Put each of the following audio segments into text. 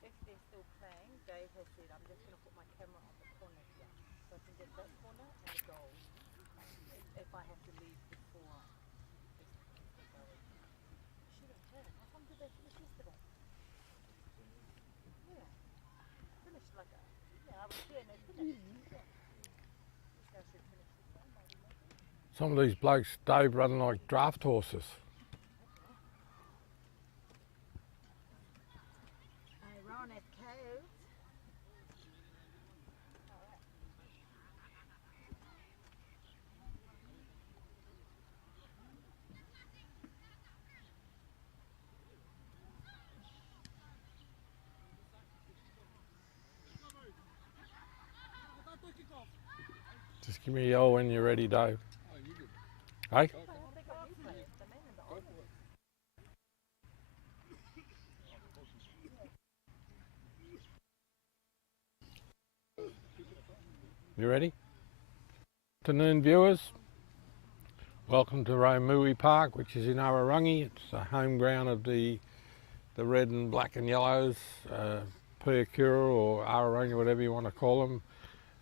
If they're still playing, Dave has said, I'm just going to put my camera on the corner here, so I can get that corner and the goal. If I have to leave before they go. Should have had. How come did they finish yesterday? Yeah. Finished like a. Yeah, I was here and they finished. Yeah. This guy should finish this one by the way. Some of these blokes, Dave, run like draft horses. Ron at cows. Just give me a yell when you're ready, Dave. Hey? You ready? Afternoon, viewers. Welcome to Raemaru Park, which is in Awarangi. It's the home ground of the red and black and yellows, Puaikura or Awarangi, whatever you want to call them.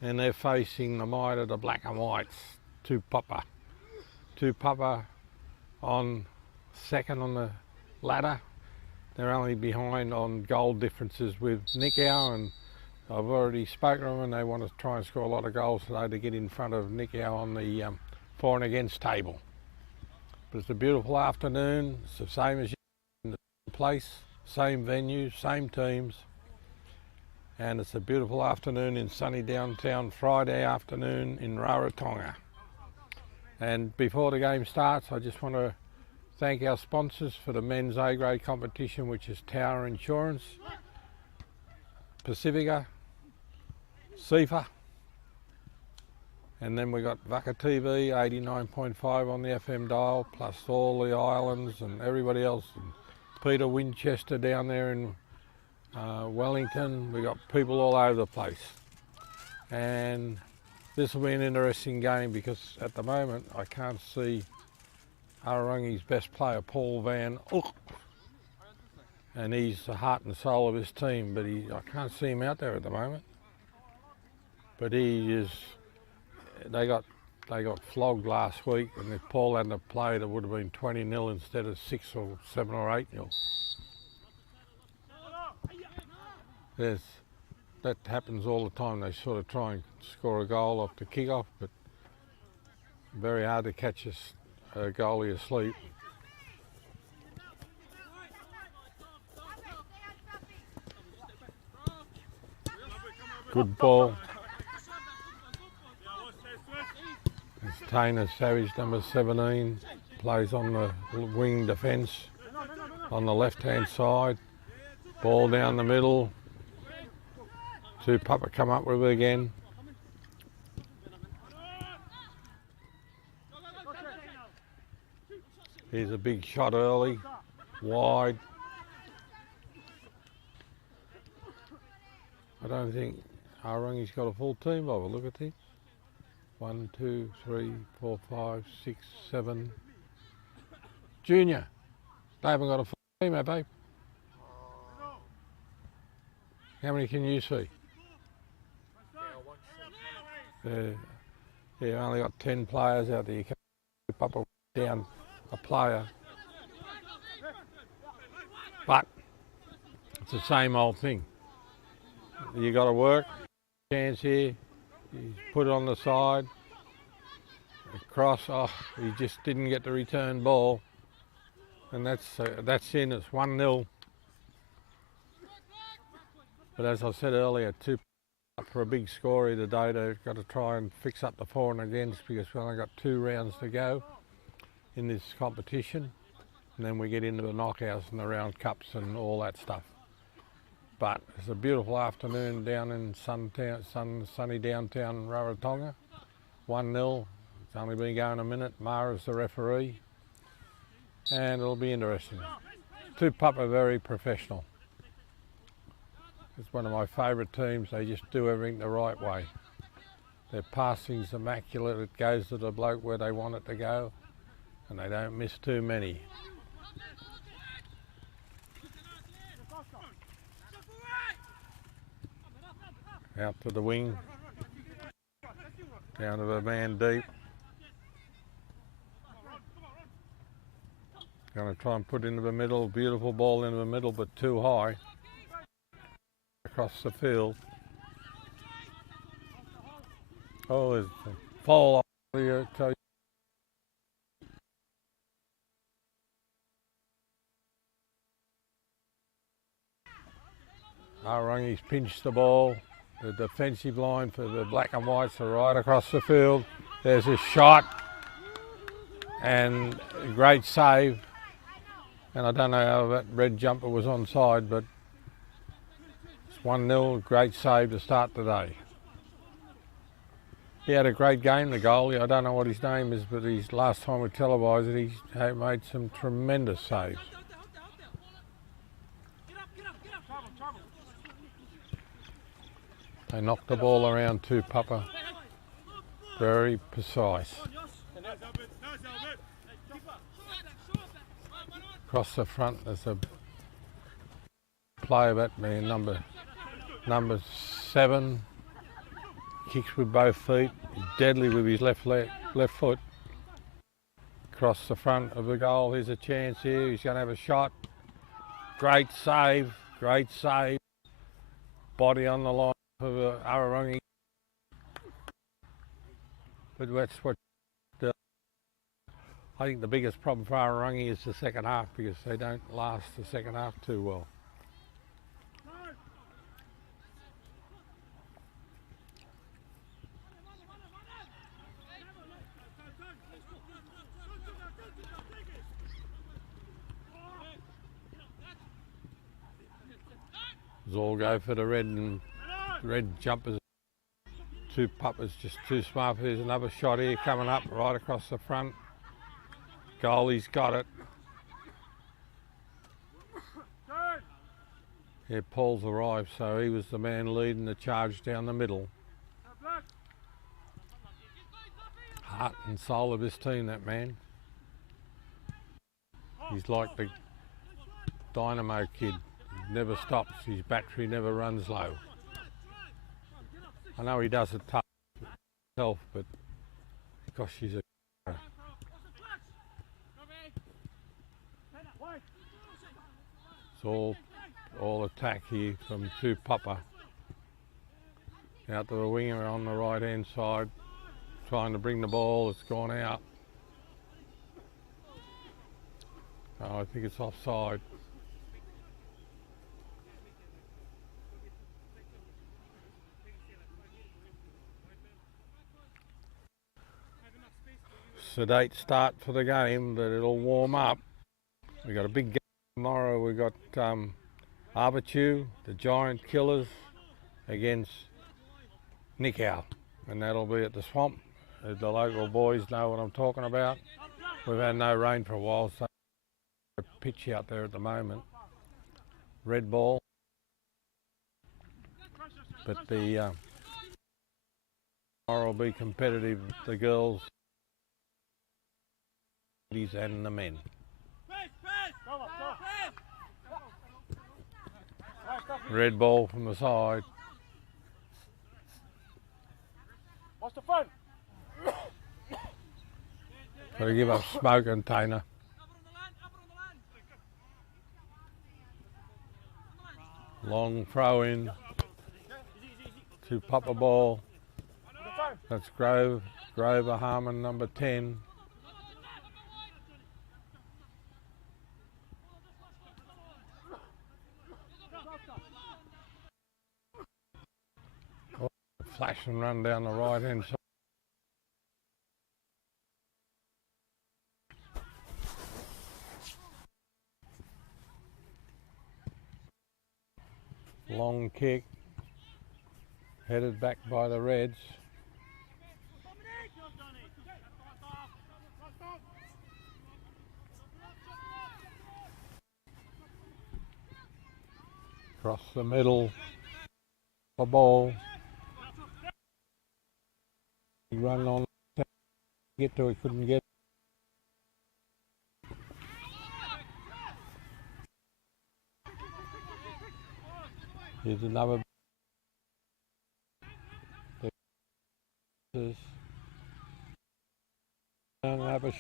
And they're facing the might of the black and whites, Tupapa. Tupapa on second on the ladder. They're only behind on goal differences with Nikau, and I've already spoken to them and they want to try and score a lot of goals today to get in front of Nikau on the for and against table. But it's a beautiful afternoon. It's the same as in the place, same venue, same teams. And it's a beautiful afternoon in sunny downtown, Friday afternoon in Rarotonga. And before the game starts, I just want to thank our sponsors for the men's A-grade competition, which is Tower Insurance, Pacifica, CIFA, and then we got Vaka TV 89.5 on the FM dial, plus all the islands and everybody else. And Peter Winchester down there in Wellington. We got people all over the place, and this will be an interesting game because at the moment I can't see Awarangi's best player, Paul Van Ook, and he's the heart and soul of his team, but I can't see him out there at the moment. But he is. They got flogged last week, and if Paul hadn't have played, it would have been 20-0 instead of 6 or 7 or 8-0. That happens all the time. They sort of try and score a goal off the kick-off, but very hard to catch a goalie asleep. Good ball. It's Tainer Savage, number 17, plays on the wing defence on the left-hand side. Ball down the middle. Tupapa come up with it again. Here's a big shot early, wide. I don't think Awarangi's got a full team of it. Look at this. 1, 2, 3, 4, 5, 6, 7. Junior, they haven't got a full team, have they? How many can you see? Yeah, only got 10 players out there. You can't keep up down a player. But it's the same old thing. You got to work. Chance here. He's put it on the side. Across. Oh, he just didn't get the return ball, and that's in. It's 1-0. But as I said earlier, two up for a big score today. They've got to try and fix up the for and against because we've only got 2 rounds to go in this competition, and then we get into the knockouts and the round cups and all that stuff. But it's a beautiful afternoon down in sunny downtown Rarotonga. 1-0. It's only been going a minute. Mara's the referee, and it'll be interesting. Tupapa very professional. It's one of my favourite teams. They just do everything the right way. Their passing's immaculate. It goes to the bloke where they want it to go, and they don't miss too many. out to the wing, down to the man deep. Going to try and put into the middle, beautiful ball into the middle, but too high. Across the field. Oh, there's a fall off the toe. Arangi's pinched the ball. The defensive line for the black and whites are right across the field. There's a shot and a great save. And I don't know how that red jumper was onside, but it's 1-0, great save to start the day. He had a great game, the goalie. I don't know what his name is, but his last time we televised it, he made some tremendous saves. They knocked the ball around Tupapa. Very precise. Across the front, there's a player that man, number 7. Kicks with both feet, deadly with his left foot. Across the front of the goal, here's a chance here. He's going to have a shot. Great save, great save. Body on the line for the Ararangi. But that's what I think the biggest problem for Ararangi is the second half, because they don't last the second half too well. All go for the red jumpers. Tupapa's just too smart. There's another shot here coming up right across the front. Goalie's got it. Yeah, Paul's arrived, so he was the man leading the charge down the middle. Heart and soul of his team, that man. He's like the dynamo kid. Never stops, his battery never runs low. I know he does it tough himself, but gosh, he's a it's all attack here from Tupapa. Out to the winger on the right hand side, trying to bring the ball, it's gone out. Oh, I think it's offside. Sedate start for the game, but it'll warm up. We've got a big game tomorrow. We've got Arbitu, the Giant Killers, against Nickau, and that'll be at the Swamp. The local boys know what I'm talking about. We've had no rain for a while, so pitch out there at the moment. Red ball, but the tomorrow will be competitive. The girls and the men. Red ball from the side. What's the front? Got to give up smoke container. Long throw in. Tupapa ball. That's Grover Harmon, number 10. Flash and run down the right hand side. Long kick, headed back by the Reds. Across the middle, the ball. He run on, get to it, couldn't get. Here's another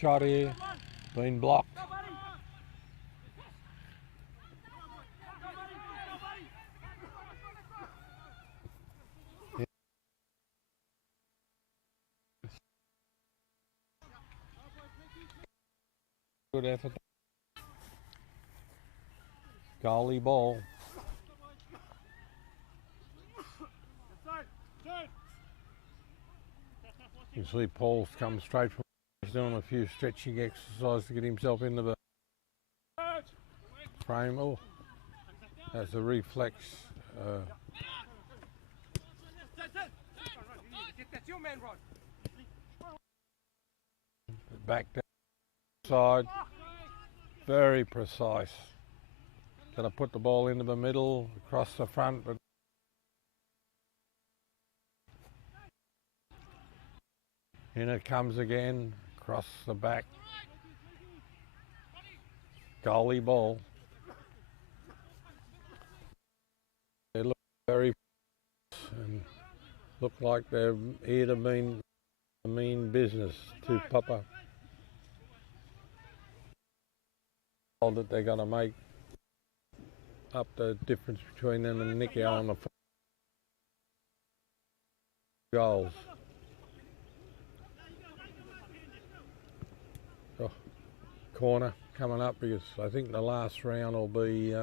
shot here, been blocked. Good effort. Goalie ball. You see Paul's come straight from, he's doing a few stretching exercises to get himself into the frame. Oh, that's a reflex. Back down side, very precise. Gonna put the ball into the middle, across the front, but in it comes again, across the back. Goalie ball. They look very and look like they're here to mean business to Tupapa. That they're going to make up the difference between them and Nicky on the goals. Oh, corner coming up because I think the last round will be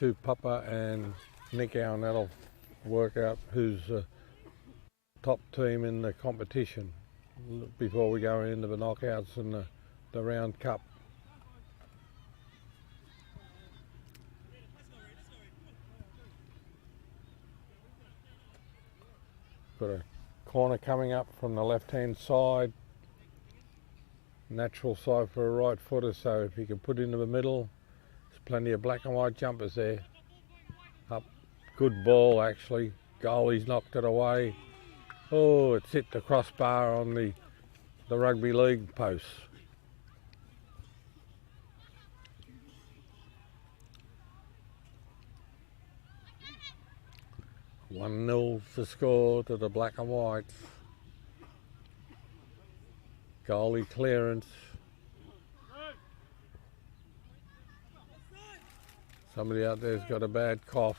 Tupapa and Nicky, and that'll work out who's the top team in the competition before we go into the knockouts and the round cup. Got a corner coming up from the left-hand side. Natural side for a right footer, so if you can put into the middle, there's plenty of black and white jumpers there. Up, good ball actually. Goalie's knocked it away. Oh, it's hit the crossbar on the rugby league post. One 0 to score to the black and whites. Goalie clearance. Somebody out there's got a bad cough.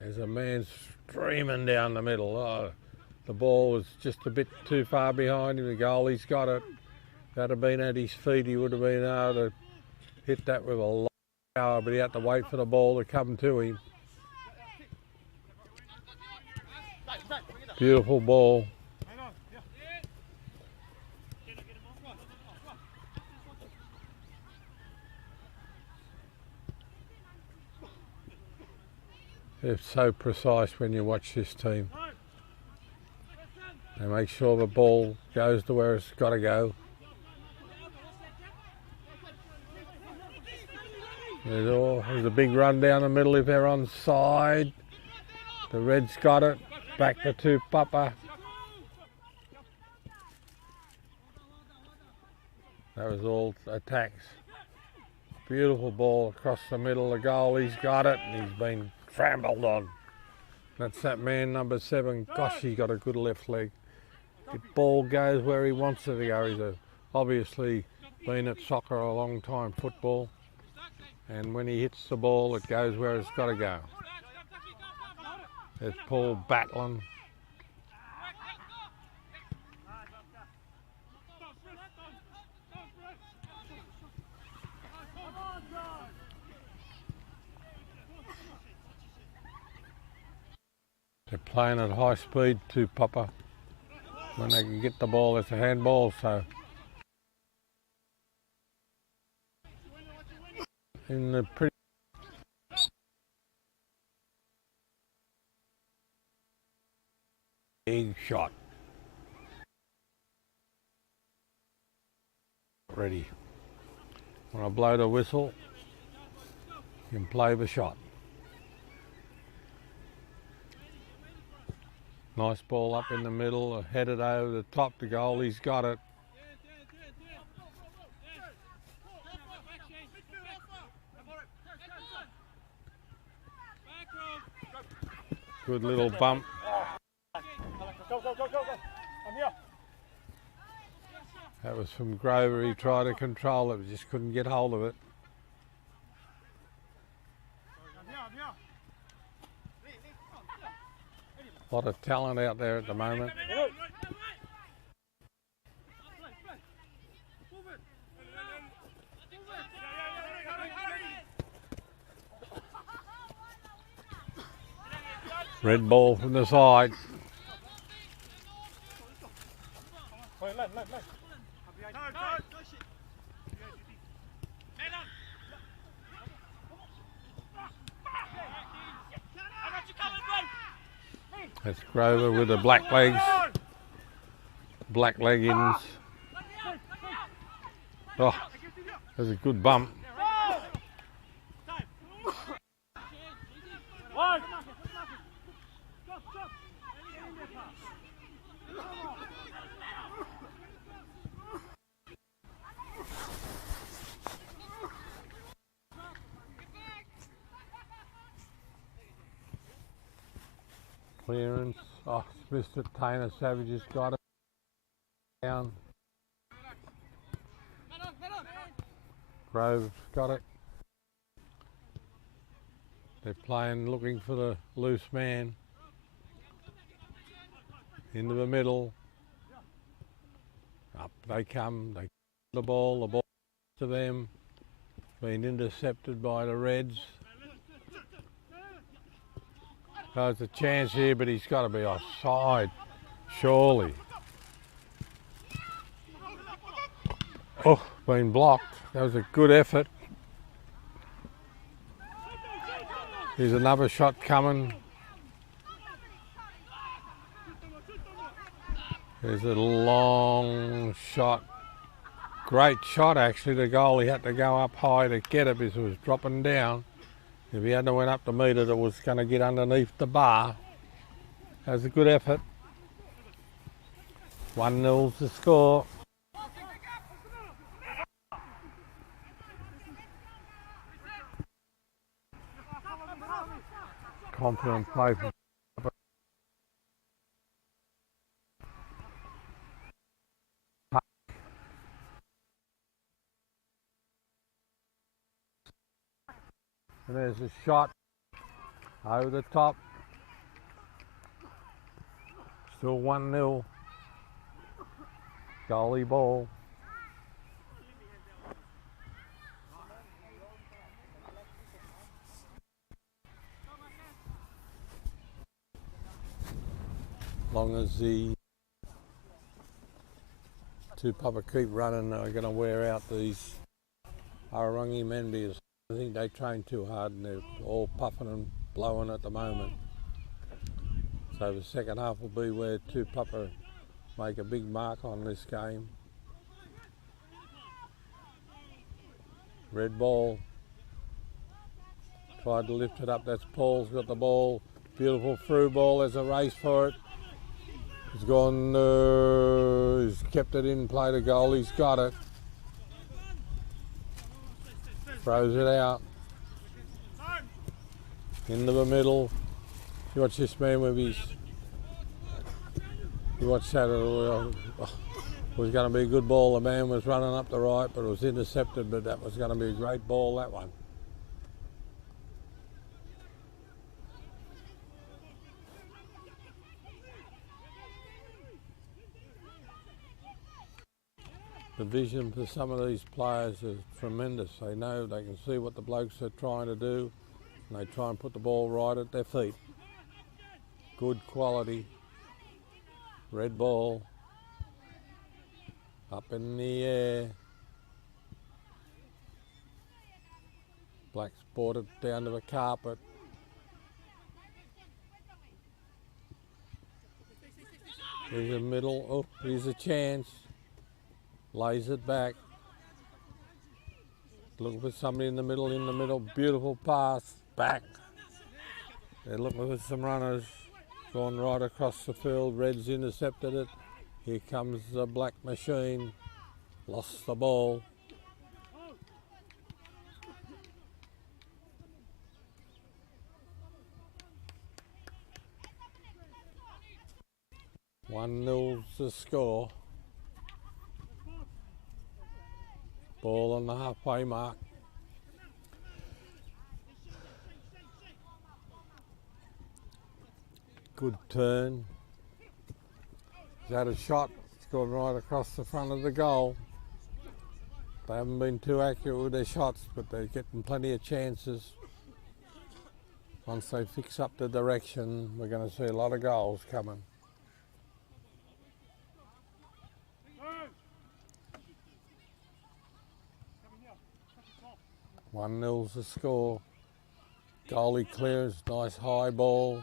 There's a man streaming down the middle. Oh, the ball was just a bit too far behind him. The goalie's got it. If that had been at his feet, he would have been able to hit that with a lot of power, but he had to wait for the ball to come to him. Beautiful ball. They're so precise when you watch this team. They make sure the ball goes to where it's got to go. There's a big run down the middle if they're on side. The Reds got it. Back to Tupapa. That was all attacks. Beautiful ball across the middle. The goalie's got it and he's been trampled on. That's that man number 7. Gosh, he's got a good left leg. The ball goes where he wants it to go. He's obviously been at soccer a long time, football. And when he hits the ball, it goes where it's got to go. There's Paul battling. They're playing at high speed to Tupapa. When they can get the ball, it's a handball, so. In the pretty big shot. Ready. When I blow the whistle, you can play the shot. Nice ball up in the middle, headed over the top. The goalie's got it. Good little bump. Go, go, go, go, go. I'm here. That was from Grover. He tried to control it, but just couldn't get hold of it. I'm here. A lot of talent out there at the moment. Red ball from the side. That's Grover with the black legs, black leggings. Oh, there's a good bump. Clearance. Oh, Mr. Tainer Savage has got it down. Grove's got it. They're playing, looking for the loose man. Into the middle. Up they come. They the ball to them. Been intercepted by the Reds. There's a chance here, but he's got to be offside, surely. Oh, been blocked. That was a good effort. Here's another shot coming. There's a long shot. Great shot, actually. The goalie had to go up high to get it because it was dropping down. If he hadn't went up to meet it, it was going to get underneath the bar. That was a good effort. 1-0's the score. Confident play from and there's a shot over the top. Still 1-0. Goalie ball. Long as the Tupapa keep running, they're going to wear out these Arangi men because I think they train too hard and they're all puffing and blowing at the moment. So the second half will be where Tupapa make a big mark on this game. Red ball. Tried to lift it up. That's Paul's got the ball. Beautiful through ball. There's a race for it. He's gone. He's kept it in play to goal. He's got it. Throws it out. Into the middle. You watch this man with his. You watch that. It was going to be a good ball. The man was running up the right, but it was intercepted. But that was going to be a great ball, that one. The vision for some of these players is tremendous. They know, they can see what the blokes are trying to do, and they try and put the ball right at their feet. Good quality. Red ball. Up in the air. Black's brought it down to the carpet. Here's a middle. Oh, here's a chance. Lays it back. Looking for somebody in the middle. Beautiful pass. Back. They're looking for some runners. Gone right across the field. Reds intercepted it. Here comes the black machine. Lost the ball. 1-0's the score. Ball on the halfway mark. Good turn. He's had a shot. It's gone right across the front of the goal. They haven't been too accurate with their shots, but they're getting plenty of chances. Once they fix up the direction, we're going to see a lot of goals coming. 1-0's the score. Goalie clears, nice high ball.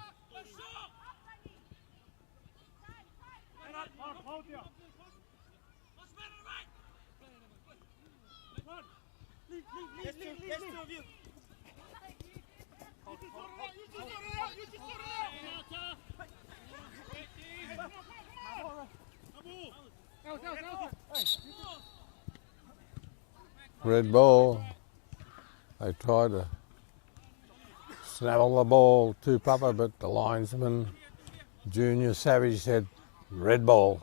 Red ball. They tried to snavel the ball to Tupapa, but the linesman, Junior Savage, said red ball.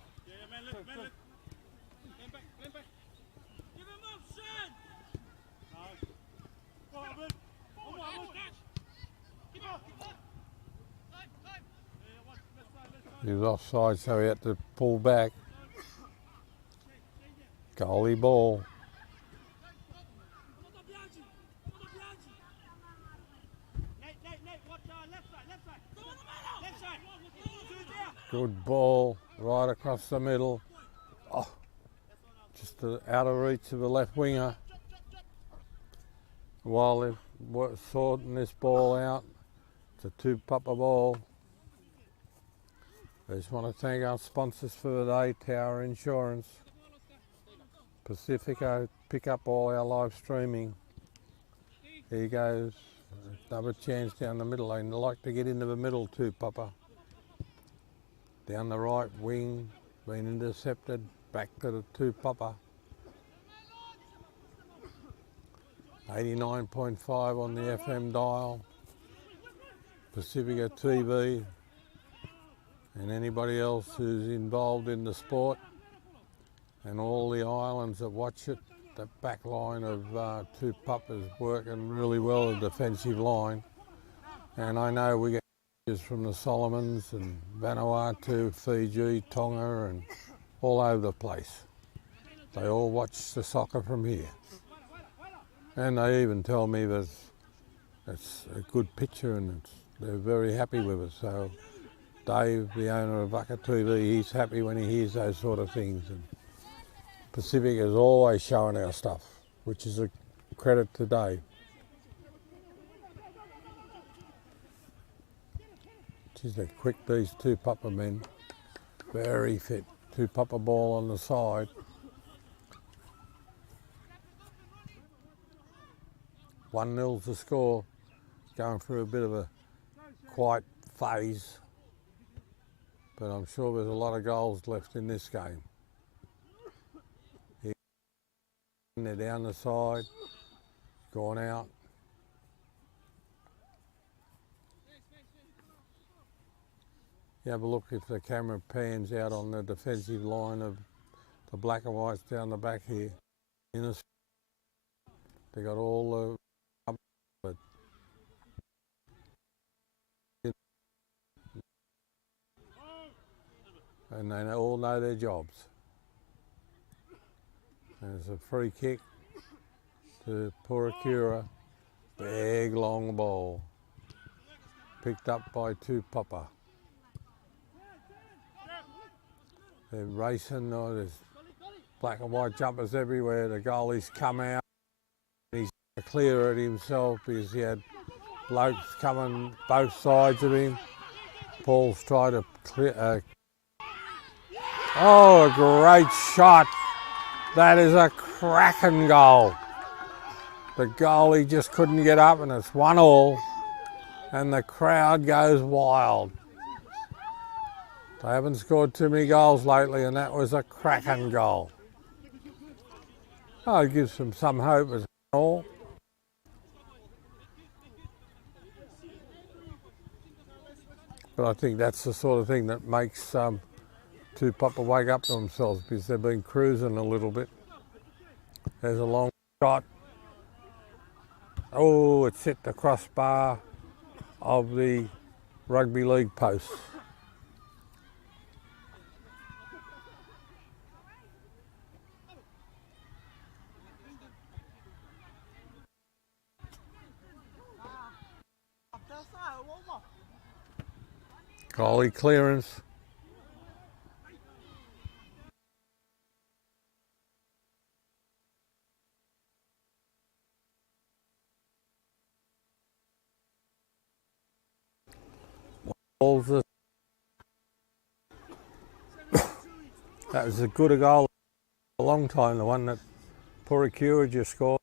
He was offside, so he had to pull back. Goalie ball. Good ball right across the middle. Oh, just out of reach of the left winger. While they're sorting this ball out, it's a Tupapa ball. I just want to thank our sponsors for the day, Tower Insurance, Pacifico, pick up all our live streaming. Here goes, another chance down the middle. They like to get into the middle too, Papa. Down the right wing, been intercepted, back to the Tupapa. 89.5 on the FM dial, Pacifica TV, and anybody else who's involved in the sport, and all the islands that watch it. The back line of Tupapa is working really well, the defensive line. And I know we get from the Solomons and Vanuatu, Fiji, Tonga, and all over the place. They all watch the soccer from here. And they even tell me that it's a good picture and they're very happy with it. So Dave, the owner of Vaka TV, he's happy when he hears those sort of things. And Pacific is always showing our stuff, which is a credit to Dave. Geez, they're quick, these Tupapa men. Very fit. Tupapa ball on the side. One 0's the score. Going through a bit of a quiet phase, but I'm sure there's a lot of goals left in this game. Here, they're down the side, gone out. You have a look if the camera pans out on the defensive line of the black and whites down the back here. They got all the and they all know their jobs. And it's a free kick to Puaikura. Big long ball. Picked up by Tupapa. They're racing, there's black and white jumpers everywhere. The goalie's come out. He's clear at himself because he had blokes coming both sides of him. Paul's tried to clear. Oh, a great shot. That is a cracking goal. The goalie just couldn't get up and it's 1-1 and the crowd goes wild. They haven't scored too many goals lately and that was a cracking goal. Oh, it gives them some hope as all. But I think that's the sort of thing that makes Tupapa wake up to themselves because they've been cruising a little bit. There's a long shot. Oh, it's hit the crossbar of the rugby league post. Goalie clearance. That was as good a goal in a long time, the one that Puaikura just scored.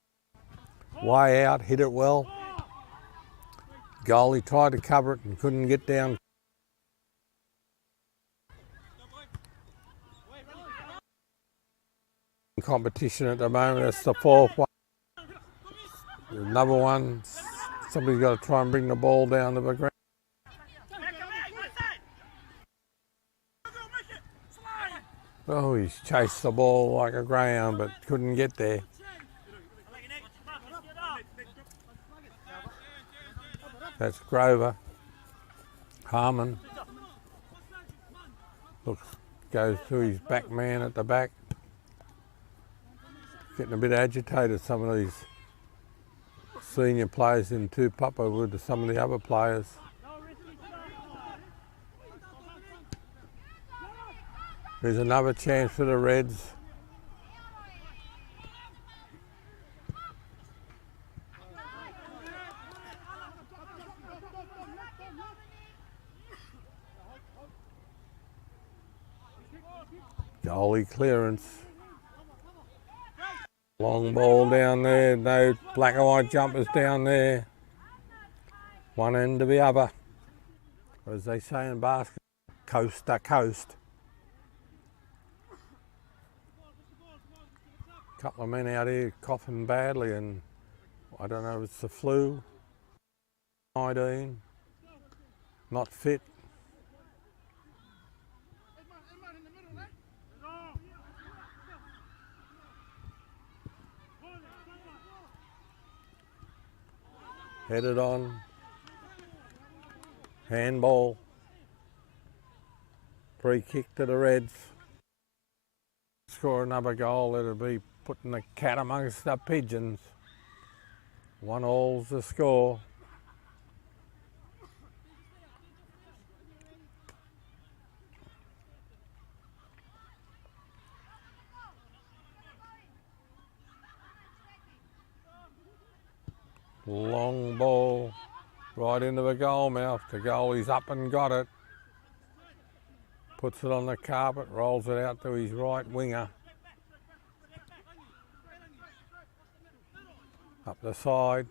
Way out, hit it well. Goalie tried to cover it and couldn't get down. Competition at the moment, that's the fourth one. Another one, somebody's got to try and bring the ball down to the ground. Oh, he's chased the ball like a greyhound but couldn't get there. That's Grover. Harmon. Looks, goes to his back man at the back. Getting a bit agitated, some of these senior players in Tupapa with some of the other players. There's another chance for the Reds. Goalie clearance. Long ball down there, no black and white jumpers down there. One end to the other. As they say in basketball, coast to coast. Couple of men out here coughing badly and I don't know if it's the flu, 19, not fit. Headed on, handball, free kick to the Reds. Score another goal, it'll be putting the cat amongst the pigeons. 1-all's the score. Long ball right into the goal mouth. The goalie's up and got it. Puts it on the carpet, rolls it out to his right winger. Up the side,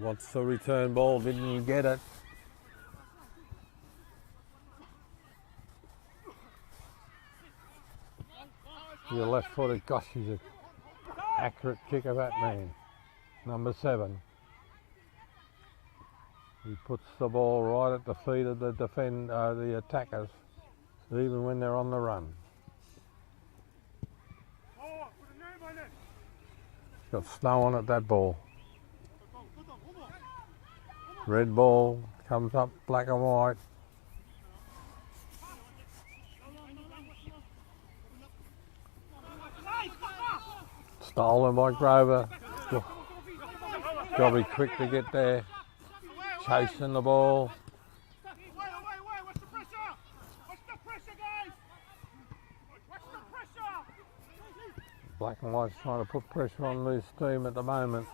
wants the return ball, didn't get it. Your left footed, gosh, he's an accurate kicker, that man. Number 7. He puts the ball right at the feet of the attackers, even when they're on the run. It's got snow on it, that ball. Red ball comes up black and white. Stolen by Grover. Got to be quick to get there. Chasing the ball. Black and white's trying to put pressure on this team at the moment.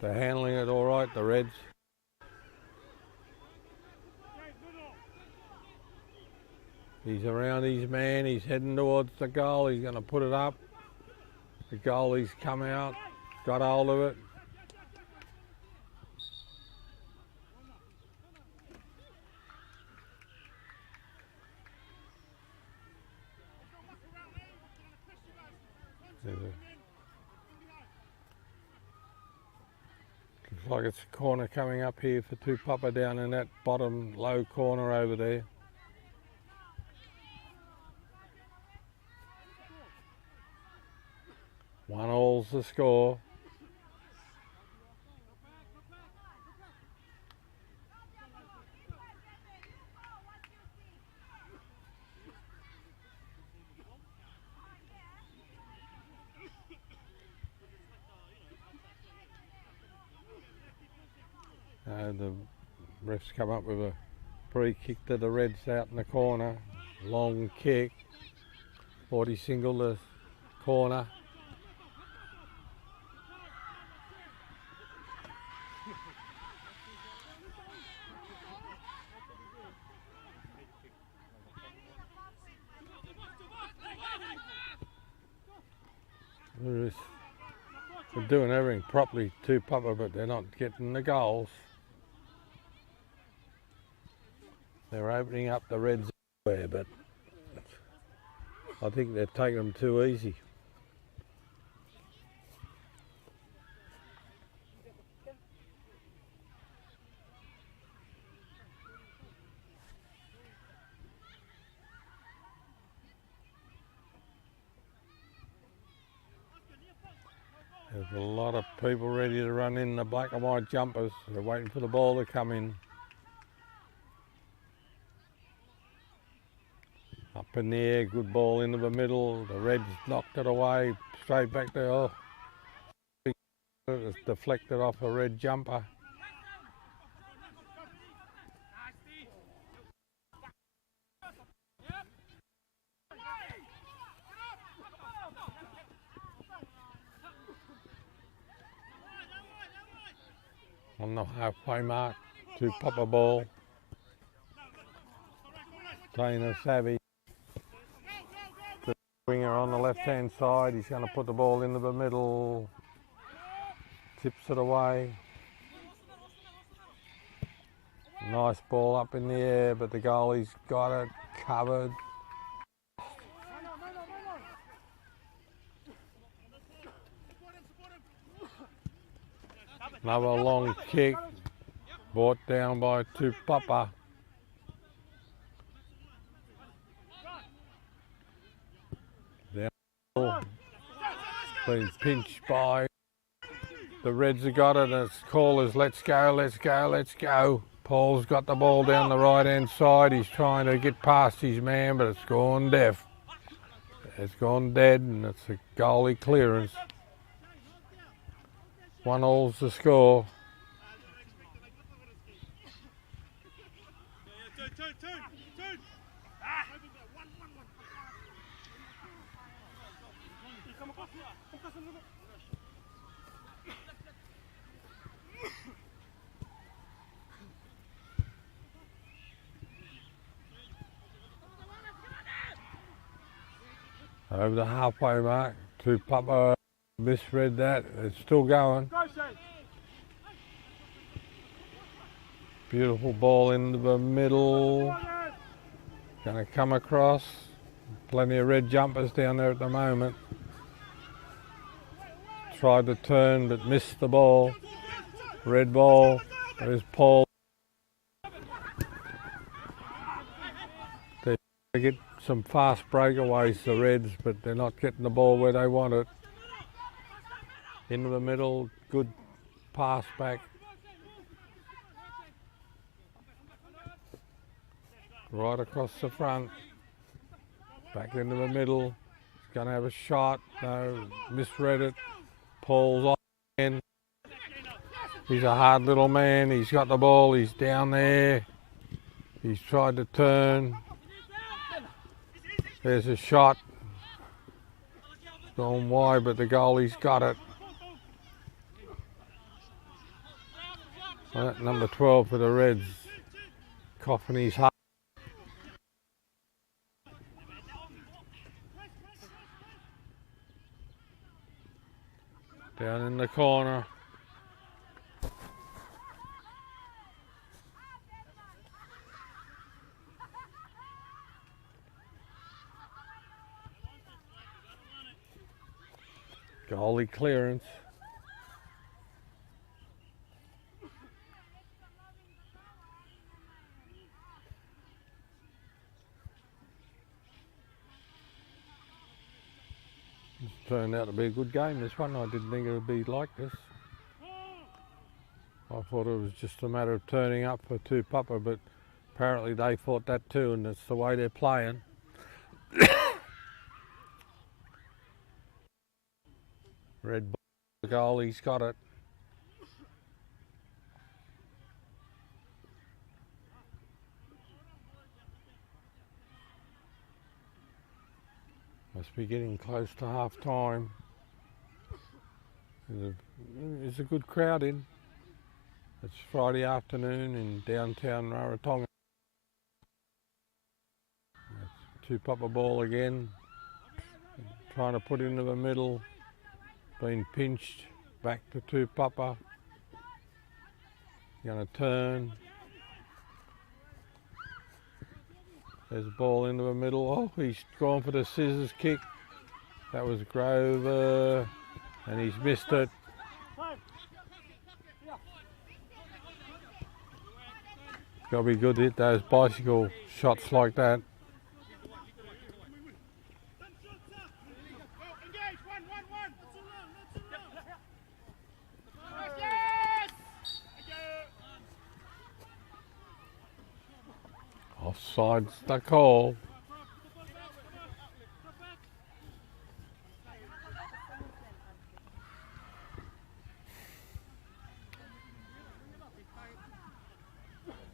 They're handling it all right, the Reds. He's around his man, he's heading towards the goal, he's going to put it up. The goalie's come out, got hold of it. Looks like it's a corner coming up here for Tupapa down in that bottom low corner over there. 1-all's the score. The refs come up with a free kick to the Reds out in the corner. Long kick. 40 single the corner. They're doing everything properly, Tupapa, but they're not getting the goals. They're opening up the Reds everywhere, but I think they're taking them too easy. There's a lot of people ready to run in the black and white jumpers. They're waiting for the ball to come in. Up in the air, good ball into the middle. The Reds knocked it away, straight back there. Oh, it was deflected off a red jumper. On the halfway mark, Tupapa ball. Dana Savvy. The winger on the left-hand side, he's going to put the ball into the middle. Tips it away. Nice ball up in the air, but the goalie's got it covered. Another long kick, brought down by Tupapa. Down, been pinched by the Reds have got it, and it's callers, let's go, let's go, let's go. Paul's got the ball down the right hand side, he's trying to get past his man, but it's gone deaf. It's gone dead, and it's a goalie clearance. 1-all's the score. Over the halfway mark, Tupapa misread that. It's still going. Beautiful ball into the middle. Going to come across. Plenty of red jumpers down there at the moment. Tried to turn but missed the ball. Red ball. There's Paul. They get some fast breakaways, the Reds, but they're not getting the ball where they want it. Into the middle, good pass back. Right across the front. Back into the middle. He's going to have a shot. No, misread it. Paul's on again. He's a hard little man. He's got the ball. He's down there. He's tried to turn. There's a shot. Gone wide, but the goalie's got it. Number 12 for the Reds. Coughing his heart. Down in the corner. Goalie clearance. turned out to be a good game, this one. I didn't think it would be like this. I thought it was just a matter of turning up for Tupapa, but apparently they thought that too, and that's the way they're playing. Red ball goal, he's got it. Must be getting close to half time. There's a good crowd in. It's Friday afternoon in downtown Rarotonga. Tupapa ball again. Trying to put into the middle. Been pinched. Back to Tupapa. Going to turn. There's a ball into the middle. Oh, he's gone for the scissors kick. That was Grover, and he's missed it. Got to be good to hit those bicycle shots like that. Offside's the call.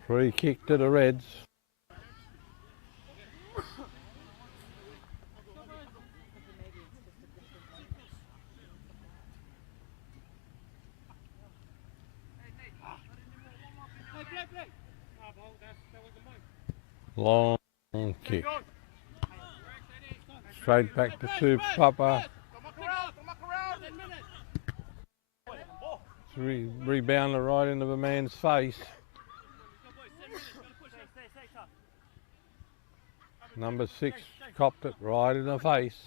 Free kick to the Reds. Long kick. Straight back to Tupapa. Rebounded right into the man's face. Number 6 copped it right in the face.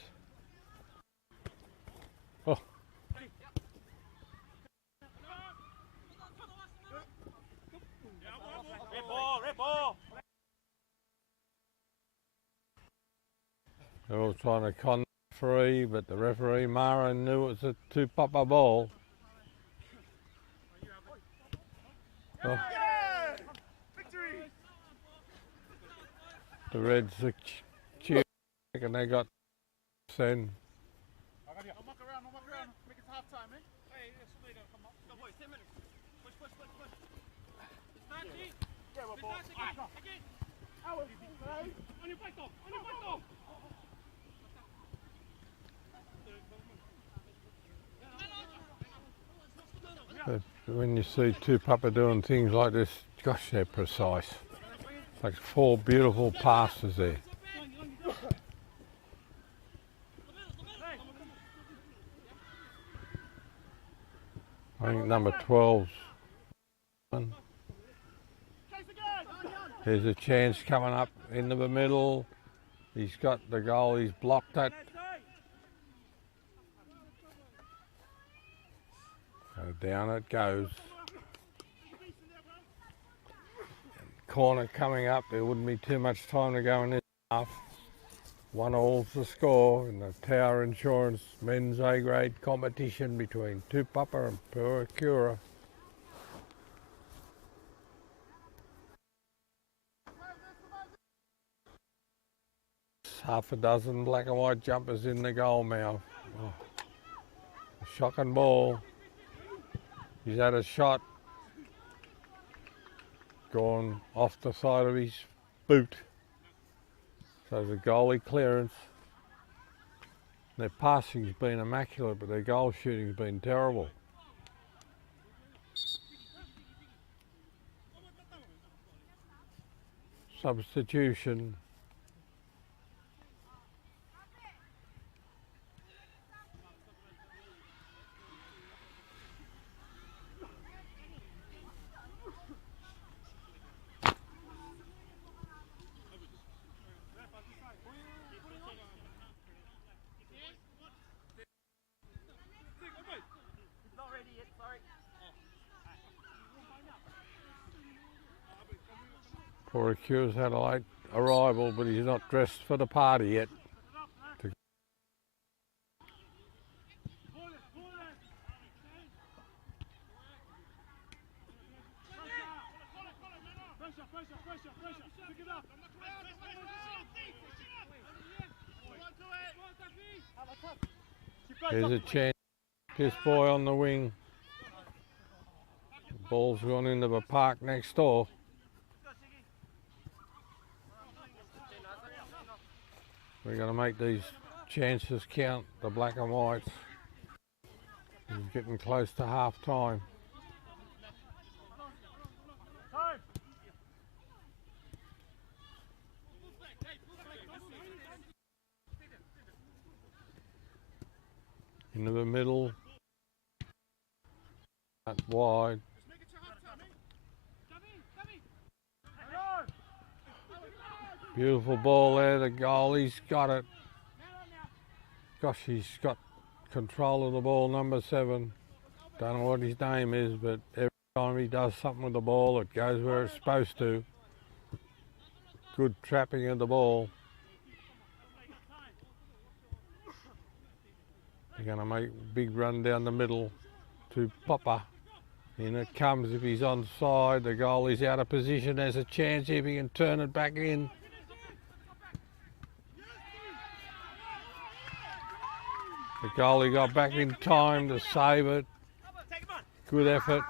Oh. They're all trying to con the referee, but the referee, Mara, knew it was a Tupapa ball. Oh. The Reds are cheering and they got send. But when you see Tupapa doing things like this, gosh, they're precise. Like 4 beautiful passes there. I think number 12's one. There's a chance coming up into the middle. He's got the goal, he's blocked it. So down it goes. Corner coming up, there wouldn't be too much time to go in this half. 1-all's the score in the Tower Insurance men's A-grade competition between Tupapa and Puaikura. Half a dozen black and white jumpers in the goal mouth. Oh. Shocking ball. He's had a shot. Gone off the side of his boot. So the goalie clearance. Their passing's been immaculate, but their goal shooting's been terrible. Substitution. Puaikura's had a late arrival, but he's not dressed for the party yet. Here's a chance. This boy on the wing. The ball's gone into the park next door. We're going to make these chances count, the black and whites. He's getting close to half time. Into the middle, out wide. Beautiful ball there, the goalie's got it. Gosh, he's got control of the ball, number 7. Don't know what his name is, but every time he does something with the ball, it goes where it's supposed to. Good trapping of the ball. They're going to make a big run down the middle to Tupapa. In it comes. If he's onside, the goalie's out of position. There's a chance if he can turn it back in. The goalie got back in time to save it. Good effort.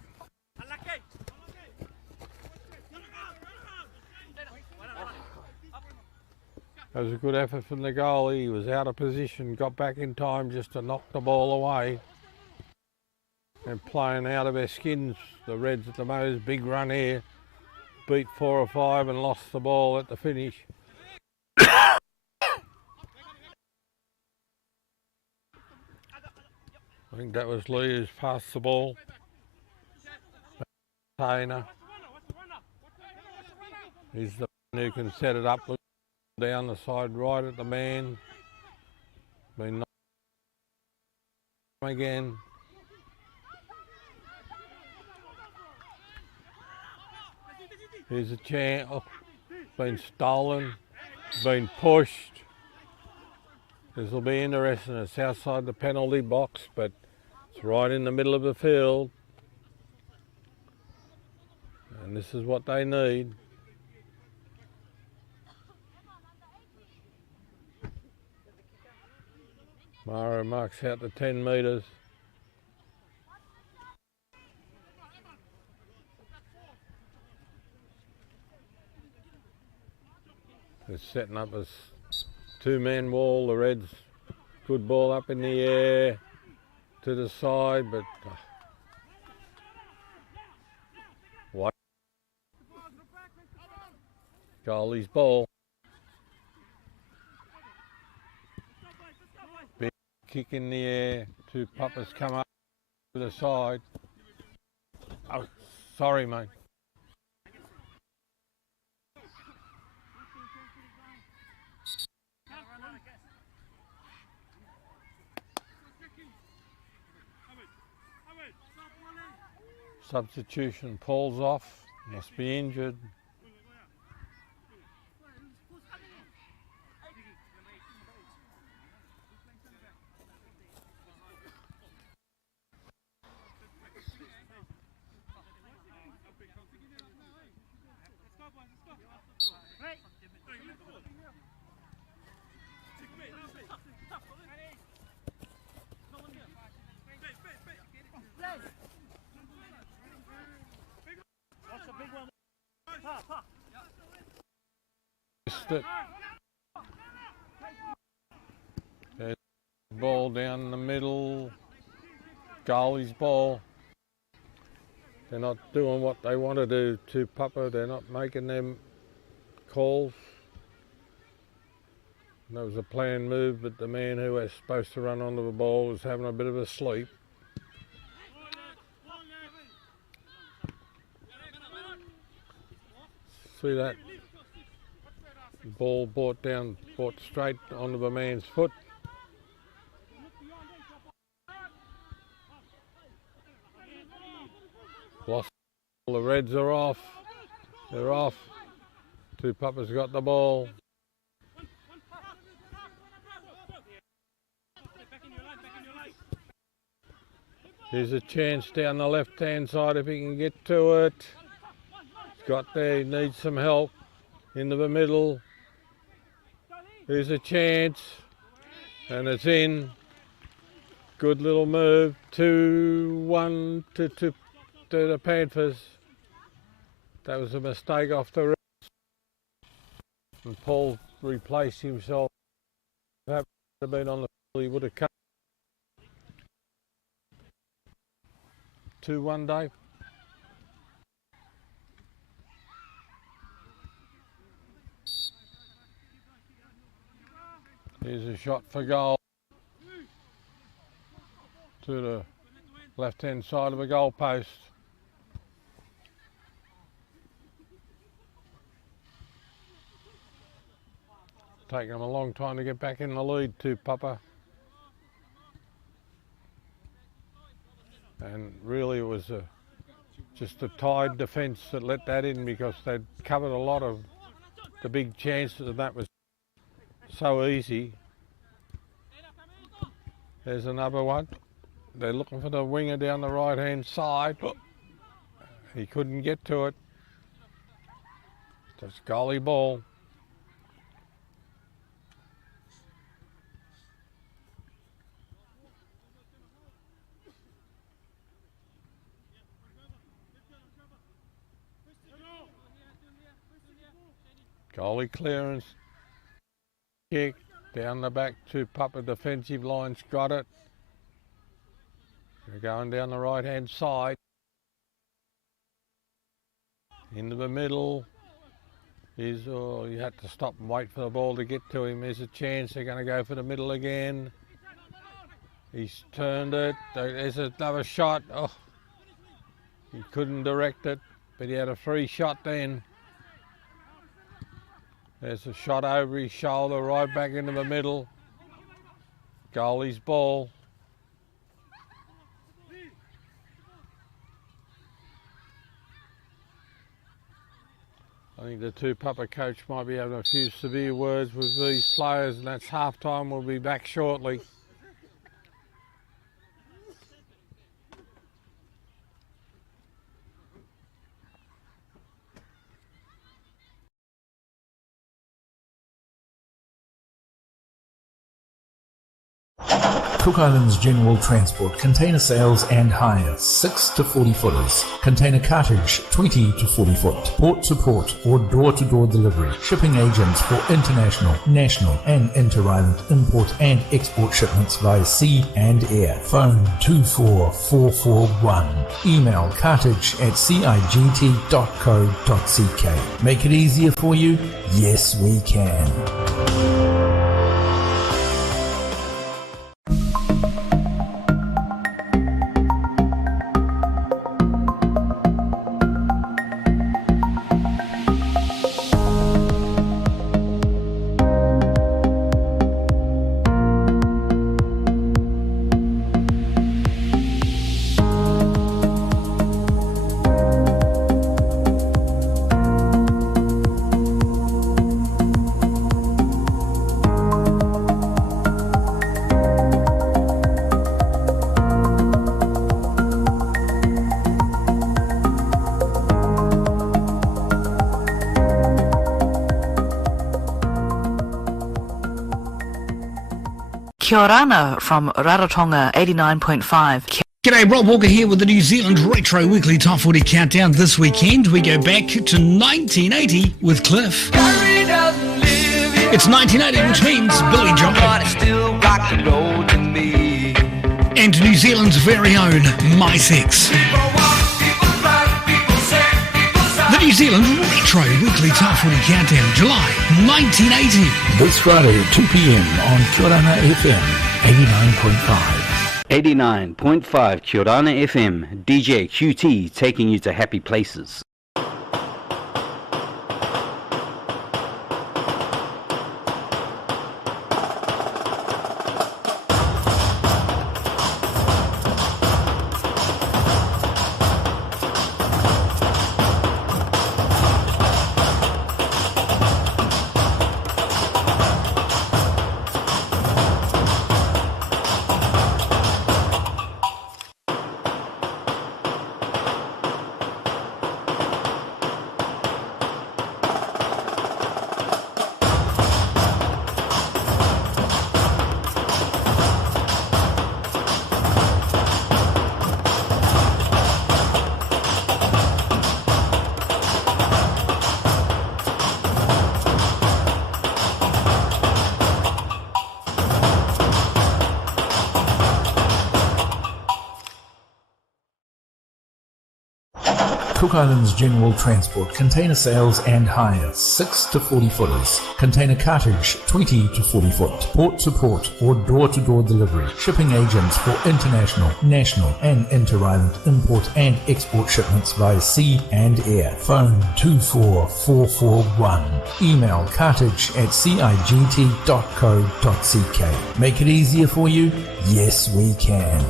That was a good effort from the goalie. He was out of position, got back in time just to knock the ball away. And playing out of their skins, the Reds at the most. Big run here. Beat 4 or 5 and lost the ball at the finish. I think that was Lee who's passed the ball. Tainer. He's the one who can set it up down the side right at the man. Been knocked again. Here's a chance. Oh, been stolen. Been pushed. This will be interesting. It's outside the penalty box, but it's right in the middle of the field. And this is what they need. Mara marks out the 10 metres. They're setting up a 2-man wall. The Reds, good ball up in the air to the side, but white. Goalie's ball. Big kick in the air. 2 Tupapas come up to the side. Oh, sorry, mate. Substitution, Paul's off, must be injured. It. There's the ball down the middle. Goalie's ball. They're not doing what they want to do to Tupapa. They're not making them calls. That was a planned move, but the man who was supposed to run onto the ball was having a bit of a sleep. See that? Ball brought straight onto the man's foot. Lost. The Reds are off. They're off. Tupapa's got the ball. Here's a chance down the left-hand side if he can get to it. got there, he needs some help. Into the middle. Here's a chance. And it's in. Good little move. 2-1 to the Panthers. That was a mistake off the wrist. And Paul replaced himself. If that had been on the field, he would have come. 2-1, Dave. Here's a shot for goal. To the left-hand side of the goal post. Taking them a long time to get back in the lead, Tupapa. And really it was just a tied defence that let that in, because they'd covered a lot of the big chances, and that was so easy. There's another one. They're looking for the winger down the right-hand side. He couldn't get to it. Just goalie ball. Goalie clearance. Kick down the back to Tupapa defensive line's got it. They're going down the right-hand side. Into the middle. You had to stop and wait for the ball to get to him. There's a chance. They're going to go for the middle again. He's turned it. There's another shot. Oh, he couldn't direct it, but he had a free shot then. There's a shot over his shoulder, right back into the middle. Goalie's ball. I think the Tupapa coach might be having a few severe words with these players, and that's half time. We'll be back shortly. Cook Islands General Transport, container sales and hire, 6 to 40 footers, container cartage, 20 to 40 foot, port to port or door to door delivery, shipping agents for international, national and inter-island import and export shipments via sea and air. Phone 24441. Email cartage@cigt.co.ck. Make it easier for you? Yes, we can. Kia ora from Rarotonga 89.5. G'day, Rob Walker here with the New Zealand Retro Weekly Top 40 Countdown. This weekend we go back to 1980 with Cliff. It's 1980, which means Billy Joel. And New Zealand's very own My Sex. The New Zealand Retro Weekly Top 40 Countdown, July 1980. This Friday at 2 p.m. on Kia ora FM 89.5. 89.5 Kia ora FM, DJ QT taking you to happy places. Islands General Transport, container sales and hire, 6 to 40 footers. Container cartage, 20 to 40 foot. Port to port or door-to-door delivery. Shipping agents for international, national and inter-island import and export shipments via sea and air. Phone 24441. Email cartage@cigt.co.ck. Make it easier for you? Yes, we can.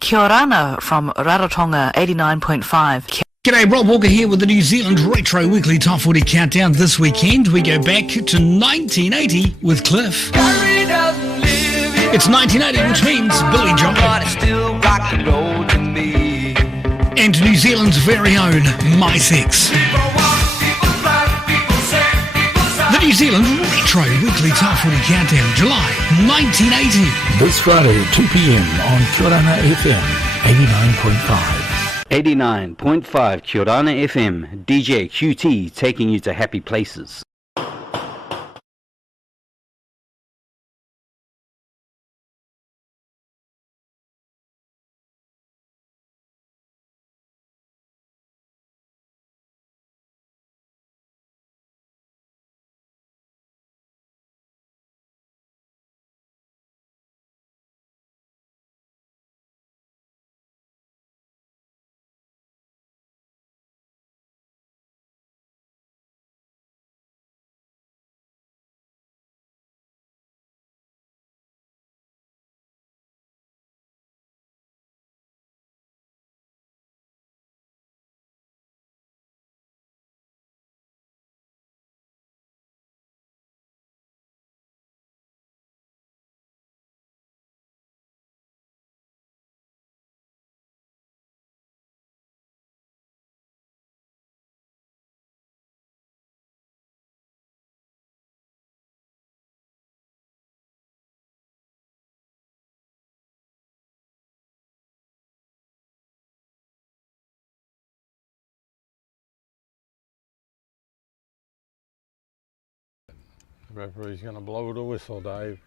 Kia ora from Rarotonga 89.5. G'day, Rob Walker here with the New Zealand Retro Weekly Top 40 Countdown. This weekend we go back to 1980 with Cliff. It's 1980, which means Billy Joel. And New Zealand's very own My Sex. The New Zealand Retro Weekly Top 40 Countdown, July 1980. This Friday at 2 p.m. on Kia ora FM 89.5. 89.5 Kia ora FM, DJ QT taking you to happy places. The referee's going to blow the whistle, Dave.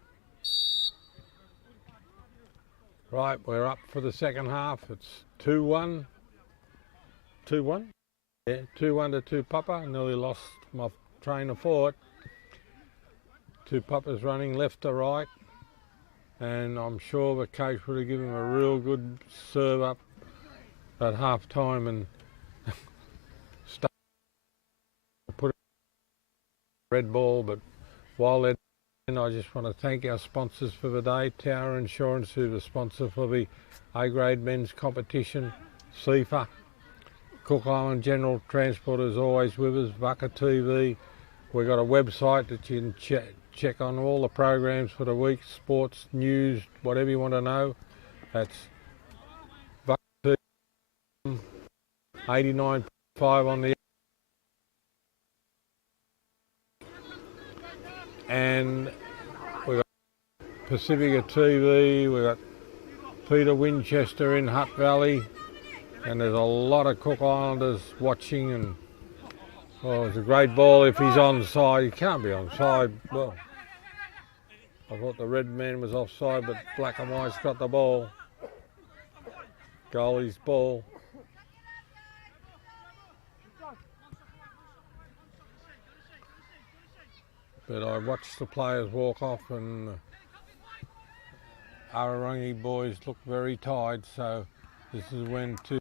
Right, we're up for the second half. It's 2-1. 2-1? Yeah, 2-1 to Tupapa. Nearly lost my train of thought. Tupapa's running left to right. And I'm sure the coach would have given him a real good serve up at half time and put a red ball, but while they're in, I just want to thank our sponsors for the day, Tower Insurance, who's the sponsor for the A-grade men's competition, CIFA, Cook Island General Transport is always with us, Vaka TV. We've got a website that you can check on all the programs for the week, sports, news, whatever you want to know. That's Vaka TV, 89.5 on the and we've got Pacifica TV, we've got Peter Winchester in Hutt Valley, and there's a lot of Cook Islanders watching, and oh, it's a great ball if he's onside. He can't be onside. Well, I thought the red man was offside, but black and white's got the ball. Goalie's ball. But I watched the players walk off, and Ararangi boys look very tired, so this is when two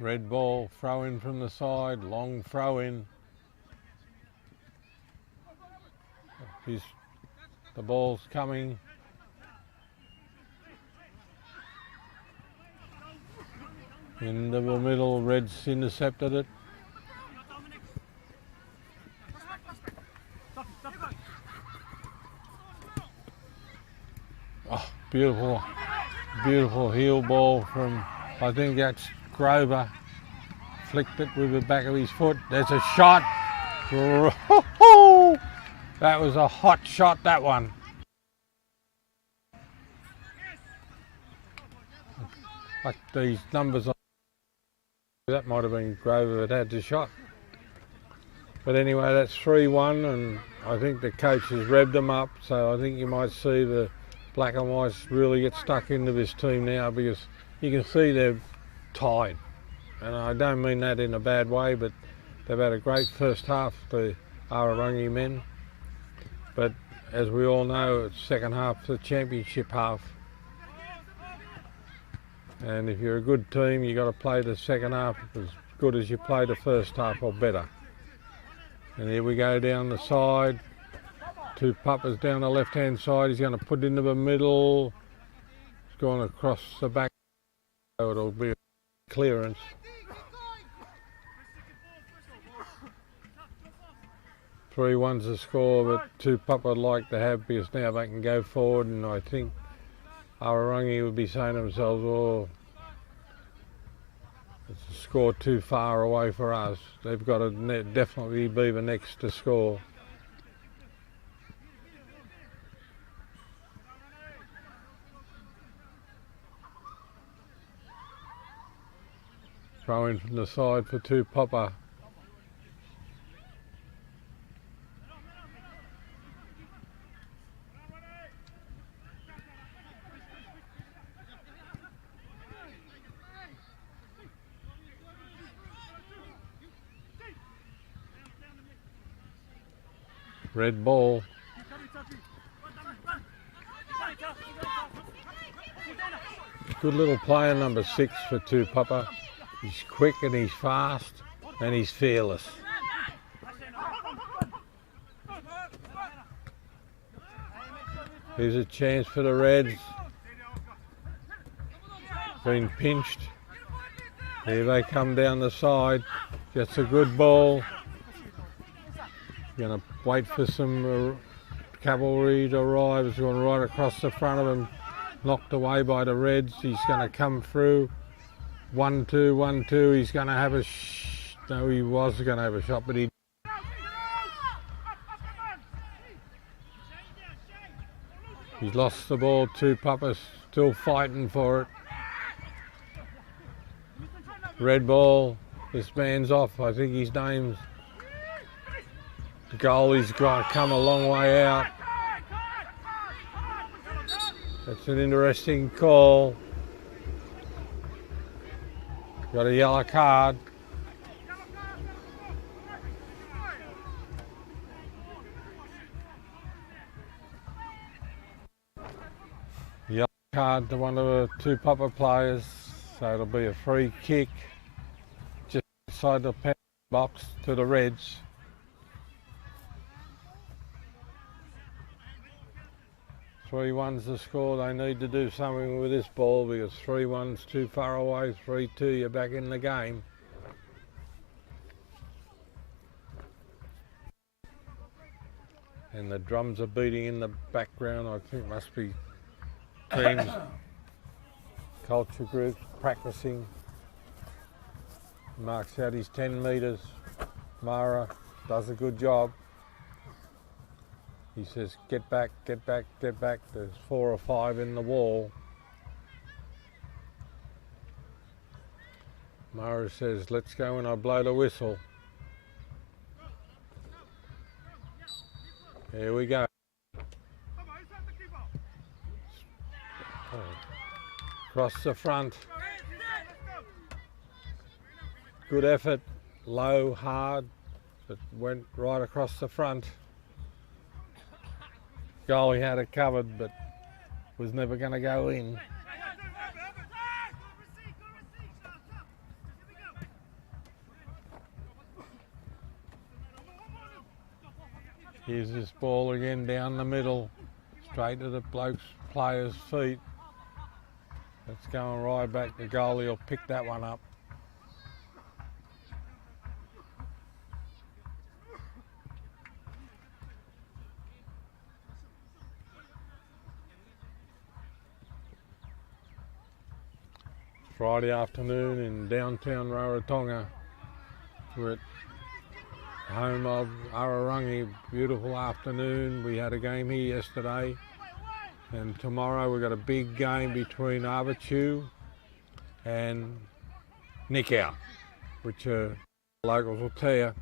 red ball, throw in from the side, long throw in. The ball's coming. Into the middle, Red's intercepted it. Oh, beautiful heel ball from, I think that's Grover. Flicked it with the back of his foot. There's a shot. That was a hot shot, that one. Like these numbers, that might have been Grover that had the shot. But anyway, that's 3-1, and I think the coach has revved them up, so I think you might see the black and whites really get stuck into this team now, because you can see they're tied. And I don't mean that in a bad way, but they've had a great first half, the Awarangi men. But as we all know, it's second half, the championship half. And if you're a good team, you've got to play the second half as good as you play the first half or better. And here we go down the side. Tupapa's down the left-hand side. He's going to put it into the middle. It's going across the back, so it'll be a clearance. Three one's the score, but Tupapa would like to have, because now they can go forward, and I think Awarangi would be saying to themselves, oh, it's a score too far away for us. They've got to definitely be the next to score. Throw in from the side for Tupapa. Red ball. Good little player, number 6 for Tupapa. He's quick and he's fast and he's fearless. Here's a chance for the Reds. Been pinched. Here they come down the side. Gets a good ball. Going to wait for some cavalry to arrive. It's going right across the front of him. Knocked away by the Reds. He's going to come through. 1-2, 1-2. He's going to have a no, he was going to have a shot, but he. He's lost the ball. Tupapa's still fighting for it. Red ball. This man's off. I think his name's. The goalie's got to come a long way out. That's an interesting call. Got a yellow card. Yellow card to one of the Tupapa players, so it'll be a free kick just inside the penalty box to the Reds. Three one's the score. They need to do something with this ball, because 3-1's too far away. 3-2, you're back in the game. And the drums are beating in the background. I think must be teams, culture groups practicing. Marks out his 10 metres. Mara does a good job. He says, get back, get back, get back. There's 4 or 5 in the wall. Mara says, let's go when I blow the whistle. Here we go. Across the front. Good effort. Low, hard, but went right across the front. Goalie had it covered, but was never going to go in. Here's this ball again down the middle, straight to the bloke's player's feet. It's going right back. The goalie will pick that one up. Friday afternoon in downtown Rarotonga. We're at home of Ararangi. Beautiful afternoon. We had a game here yesterday, and tomorrow we've got a big game between Arbichu and Nikau, which locals will tell you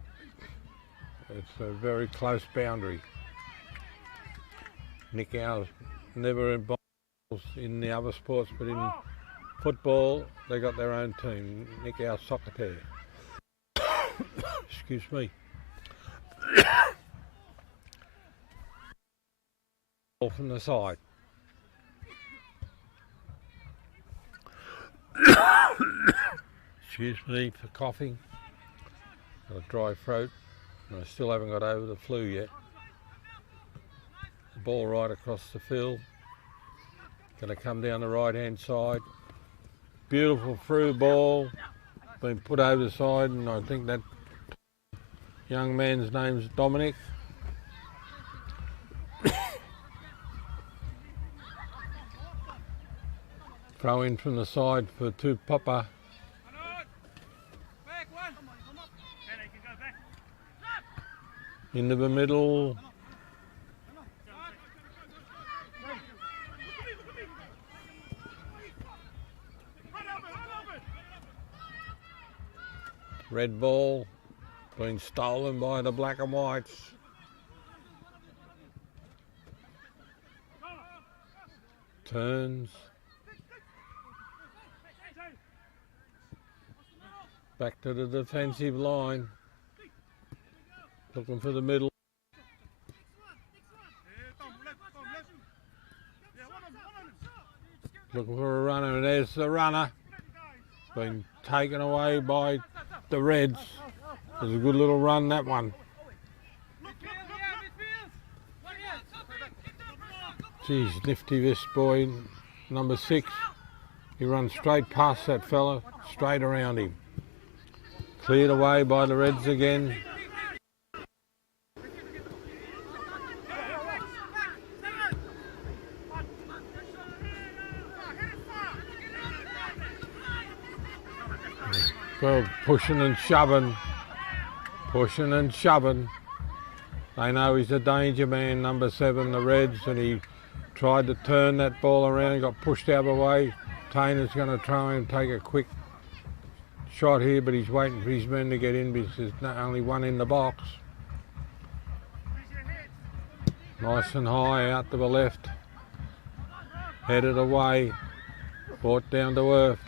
it's a very close boundary. Nikau's never involved in the other sports, but in football they got their own team, Nikau Soccer Team. Excuse me. Ball from the side. Excuse me for coughing. Got a dry throat and I still haven't got over the flu yet. The ball right across the field. Going to come down the right hand side. Beautiful through ball. Been put over the side, and I think that young man's name's Dominic. Throw in from the side for Tupapa. Into the middle. Red ball being stolen by the black and whites. Turns. Back to the defensive line. Looking for the middle. Looking for a runner, and there's the runner. Been taken away by the Reds. It was a good little run, that one. Geez, nifty this boy, number 6. He runs straight past that fella, straight around him. Cleared away by the Reds again. Well, pushing and shoving. Pushing and shoving. They know he's a danger man, number 7, the Reds, and he tried to turn that ball around, got pushed out of the way. Tainer's going to try and take a quick shot here, but he's waiting for his men to get in because there's only one in the box. Nice and high out to the left. Headed away. Brought down to earth.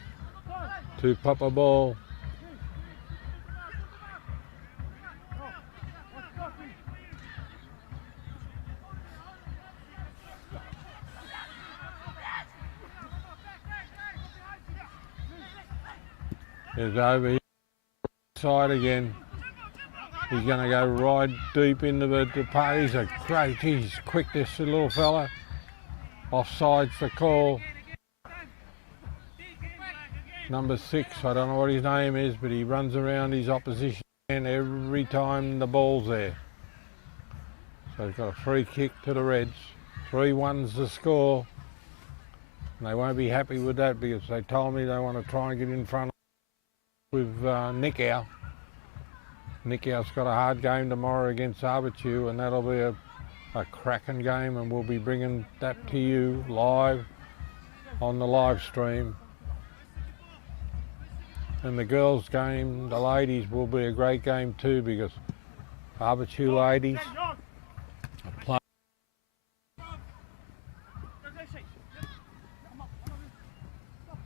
Tupapa ball. Is over here, side again. He's going to go right deep into the party. He's a great, he's quick, this little fella. Offside's the call. Number 6, I don't know what his name is, but he runs around his opposition every time the ball's there. So he's got a free kick to the Reds. 3-1's the score. And they won't be happy with that because they told me they want to try and get in front with Nikau. Nikau's got a hard game tomorrow against Arbichu, and that'll be a cracking game, and we'll be bringing that to you live on the live stream. And the girls' game, the ladies, will be a great game too because Arbichu ladies are playing.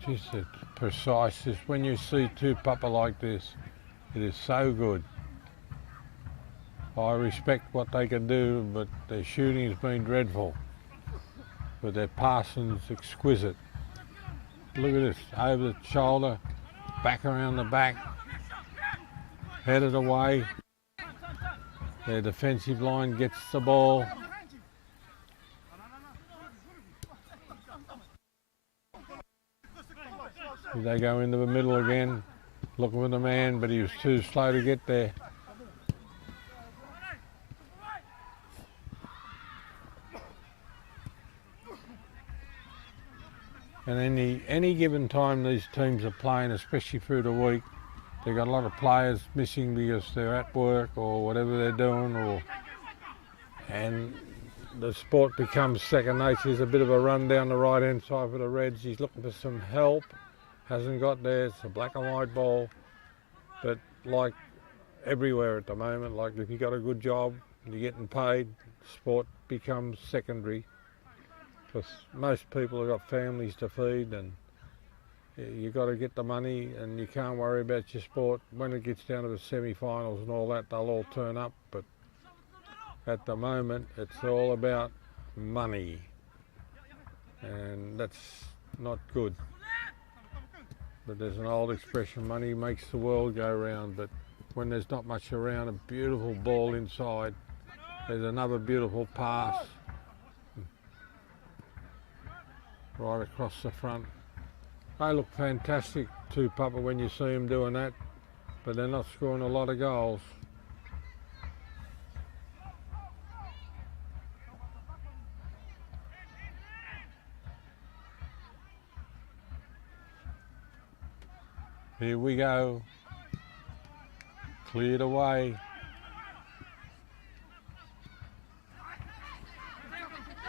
Just it's precise. Just when you see Tupapa like this, it is so good. I respect what they can do, but their shooting has been dreadful. But their passing's exquisite. Look at this, over the shoulder, back around the back, headed away. Their defensive line gets the ball. They go into the middle again, looking for the man, but he was too slow to get there. And any given time these teams are playing, especially through the week, they've got a lot of players missing because they're at work or whatever they're doing, and the sport becomes second nature. There's a bit of a run down the right hand side for the Reds. He's looking for some help, hasn't got there. It's a black and white ball, but like everywhere at the moment, like if you got a good job and you're getting paid, sport becomes secondary. Because most people have got families to feed, and you've got to get the money, and you can't worry about your sport. When it gets down to the semi-finals and all that, they'll all turn up, but at the moment it's all about money, and that's not good. But there's an old expression, money makes the world go round, but when there's not much around, a beautiful ball inside, there's another beautiful pass right across the front. They look fantastic, Tupapa, when you see them doing that, but they're not scoring a lot of goals. Here we go. Cleared away.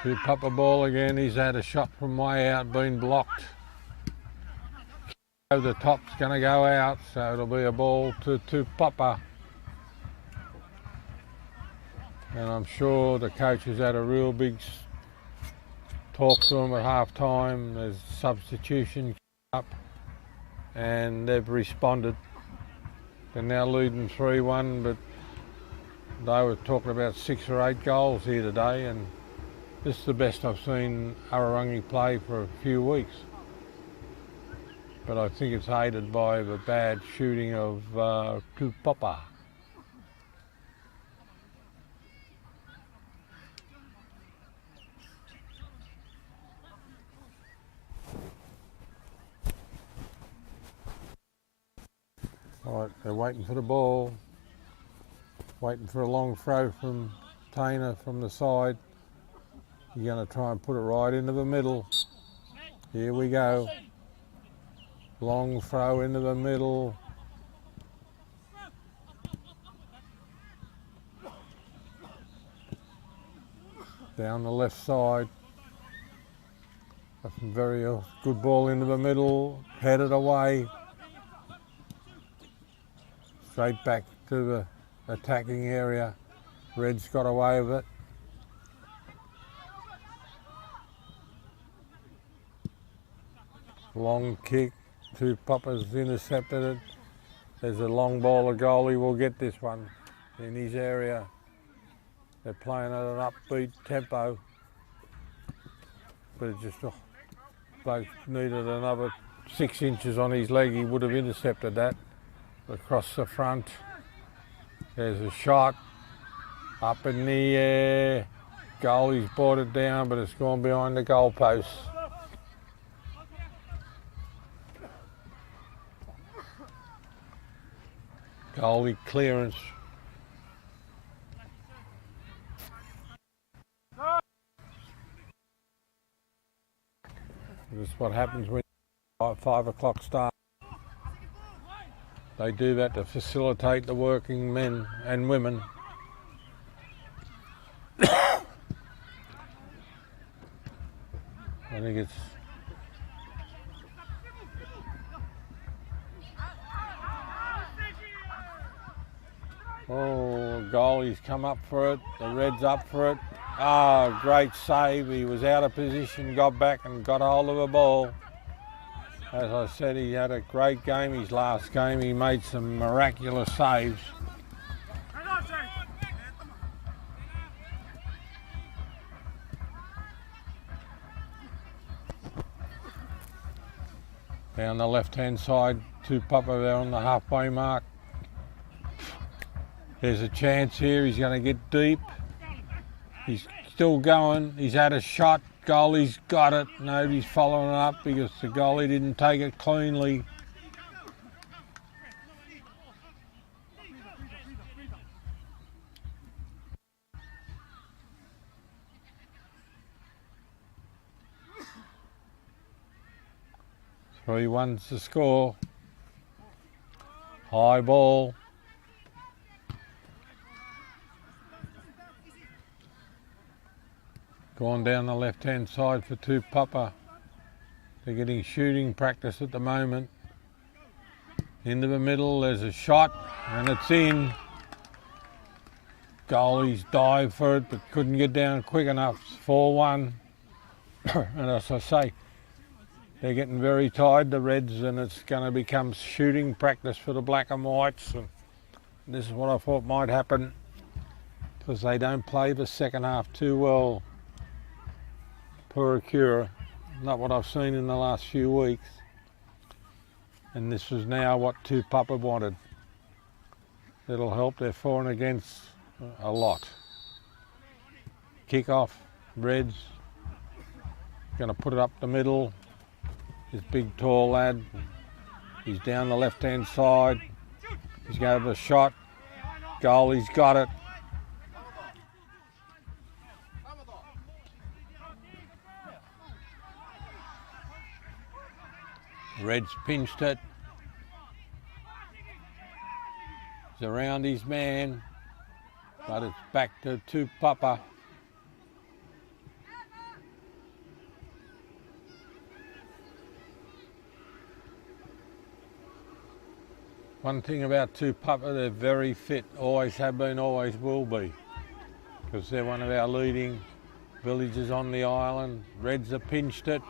Tupapa ball again. He's had a shot from way out, been blocked. The top's going to go out, so it'll be a ball to Tupapa. And I'm sure the coach has had a real big talk to him at half time. There's substitution up, and they've responded. They're now leading 3-1, but they were talking about 6 or 8 goals here today, and this is the best I've seen Ararangi play for a few weeks. But I think it's aided by the bad shooting of Tupapa. All right, they're waiting for the ball, waiting for a long throw from Tainer from the side. You're going to try and put it right into the middle. Here we go. Long throw into the middle. Down the left side. That's a very good ball into the middle. Headed away. Straight back to the attacking area. Red's got away with it. Long kick. Tupapa's intercepted it. There's a long ball. The goalie will get this one in his area. They're playing at an upbeat tempo, but it just bloke needed another 6 inches on his leg. He would have intercepted that across the front. There's a shot up in the air. Goalie's brought it down, but it's gone behind the goalpost. Goalie clearance. This is what happens when 5 o'clock start. They do that to facilitate the working men and women. I think it's goalie's come up for it, the Red's up for it. Ah, great save. He was out of position, got back and got hold of the ball. As I said, he had a great game. His last game, he made some miraculous saves. Down the left-hand side, Tupapa there on the halfway mark. There's a chance here, he's going to get deep. He's still going, he's had a shot, goalie's got it. Nobody's following it up because the goalie didn't take it cleanly. Three one's the score. High ball. Gone down the left-hand side for Tupapa. They're getting shooting practice at the moment. Into the middle, there's a shot, and it's in. Goalies dive for it, but couldn't get down quick enough. It's 4-1. And as I say, they're getting very tired, the Reds, and it's going to become shooting practice for the Black and Whites. And this is what I thought might happen, because they don't play the second half too well. Puaikura, not what I've seen in the last few weeks. And this is now what Tupapa wanted. It'll help their for and against a lot. Kick off, Reds. Going to put it up the middle. This big tall lad. He's down the left hand side. He's going to have a shot. Goalie's got it. Reds pinched it. He's around his man, but it's back to Tupapa. One thing about Tupapa, they're very fit, always have been, always will be, because they're one of our leading villages on the island. Reds have pinched it.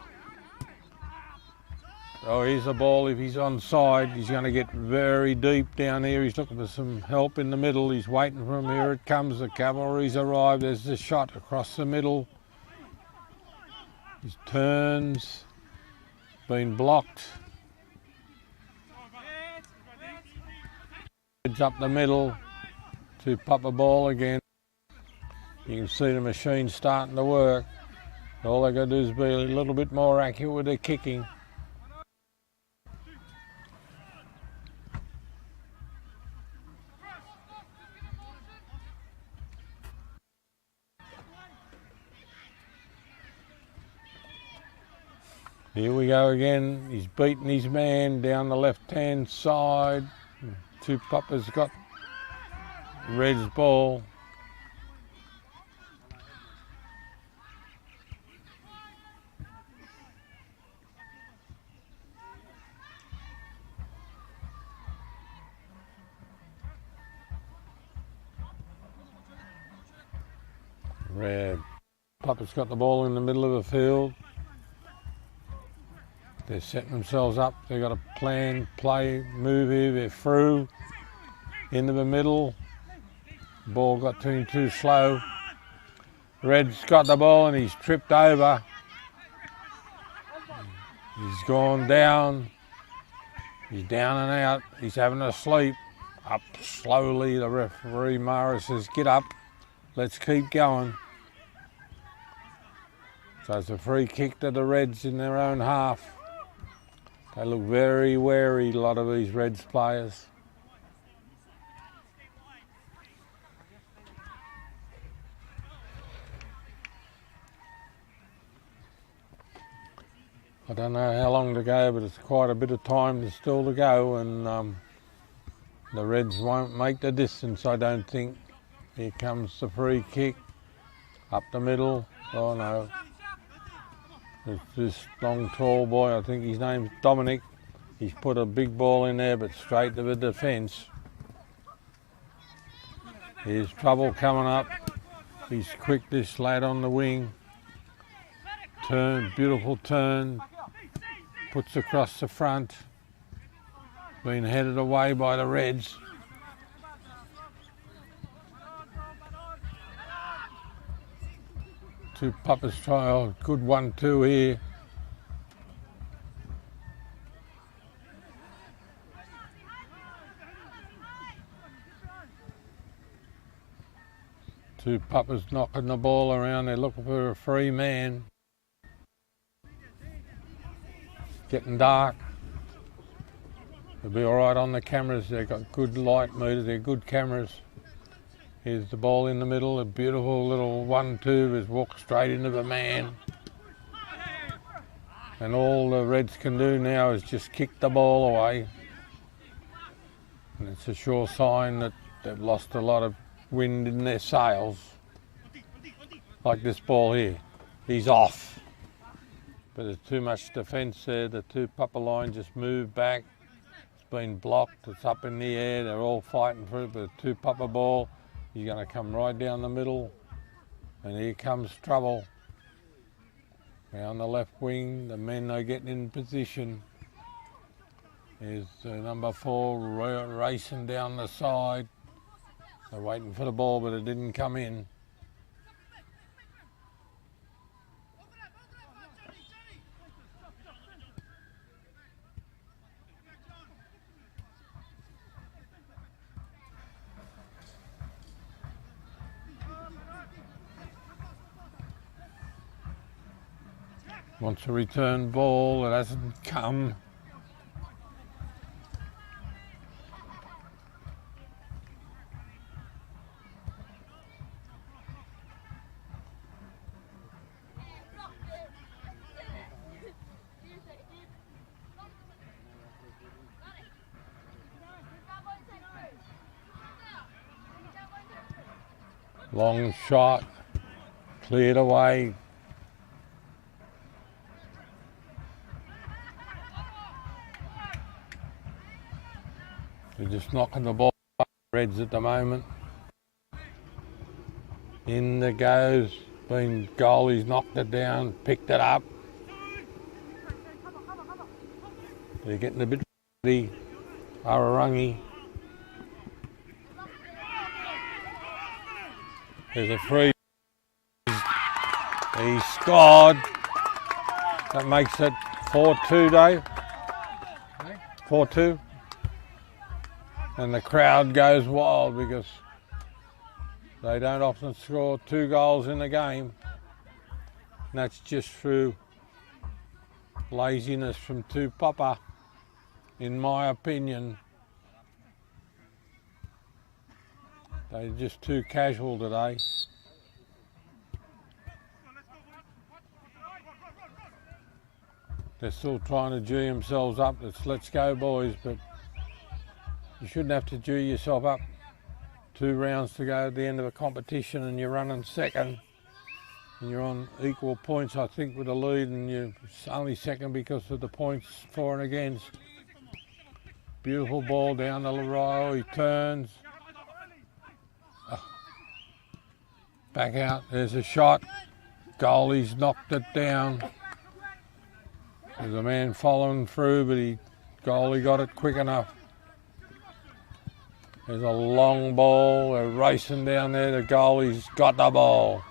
Oh, here's the ball. If he's onside, he's going to get very deep down here. He's looking for some help in the middle. He's waiting for him. Here it comes. The cavalry's arrived. There's the shot across the middle. His turns. Been blocked. Heads up the middle. Tupapa ball again. You can see the machine starting to work. All they got to do is be a little bit more accurate with their kicking. Here we go again. He's beating his man down the left-hand side. Tupapa's got Red's ball. Red. Papa's got the ball in the middle of the field. They're setting themselves up. They've got a plan, play, move here. They're through into the middle. Ball got to him too slow. Red's got the ball and he's tripped over. He's gone down. He's down and out. He's having a sleep. Up slowly. The referee Mara says, "Get up. Let's keep going." So it's a free kick to the Reds in their own half. They look very wary, a lot of these Reds players. I don't know how long to go, but it's quite a bit of time still to go, and the Reds won't make the distance, I don't think. Here comes the free kick, up the middle. Oh no. It's this long, tall boy, I think his name's Dominic. He's put a big ball in there, but straight to the defence. Here's trouble coming up. He's quick, this lad on the wing. Turn, beautiful turn. Puts across the front. Been headed away by the Reds. Tupapa's trial, good 1-2 here. Tupapa's knocking the ball around. They're looking for a free man. Getting dark. They'll be all right on the cameras. They've got good light meters. They're good cameras. Here's the ball in the middle. A beautiful little 1-2 has walked straight into the man. And all the Reds can do now is just kick the ball away. And it's a sure sign that they've lost a lot of wind in their sails. Like this ball here. He's off. But there's too much defence there. The Tupapa line just moved back. It's been blocked. It's up in the air. They're all fighting for it. But the Tupapa ball, he's going to come right down the middle. And here comes trouble. Down the left wing, the men are getting in position. There's number 4 racing down the side. They're waiting for the ball, but it didn't come in. Wants a return ball, it hasn't come. Long shot, cleared away. They're just knocking the ball up, Reds at the moment. In it goes, goalie's knocked it down, picked it up. They're getting a bit ready, Awarangi. There's a free. He scored. That makes it 4-2, Dave. 4-2. And the crowd goes wild because they don't often score 2 goals in a game. And that's just through laziness from Tupapa, in my opinion. They're just too casual today. They're still trying to G themselves up. It's let's go, boys, but you shouldn't have to G yourself up. 2 rounds to go at the end of a competition and you're running second. And you're on equal points, I think, with the lead, and you're only second because of the points for and against. Beautiful ball down the row, he turns. Back out, there's a shot. Goalie's knocked it down. There's a man following through, but goalie got it quick enough. There's a long ball, they're racing down there, the goalie's got the ball.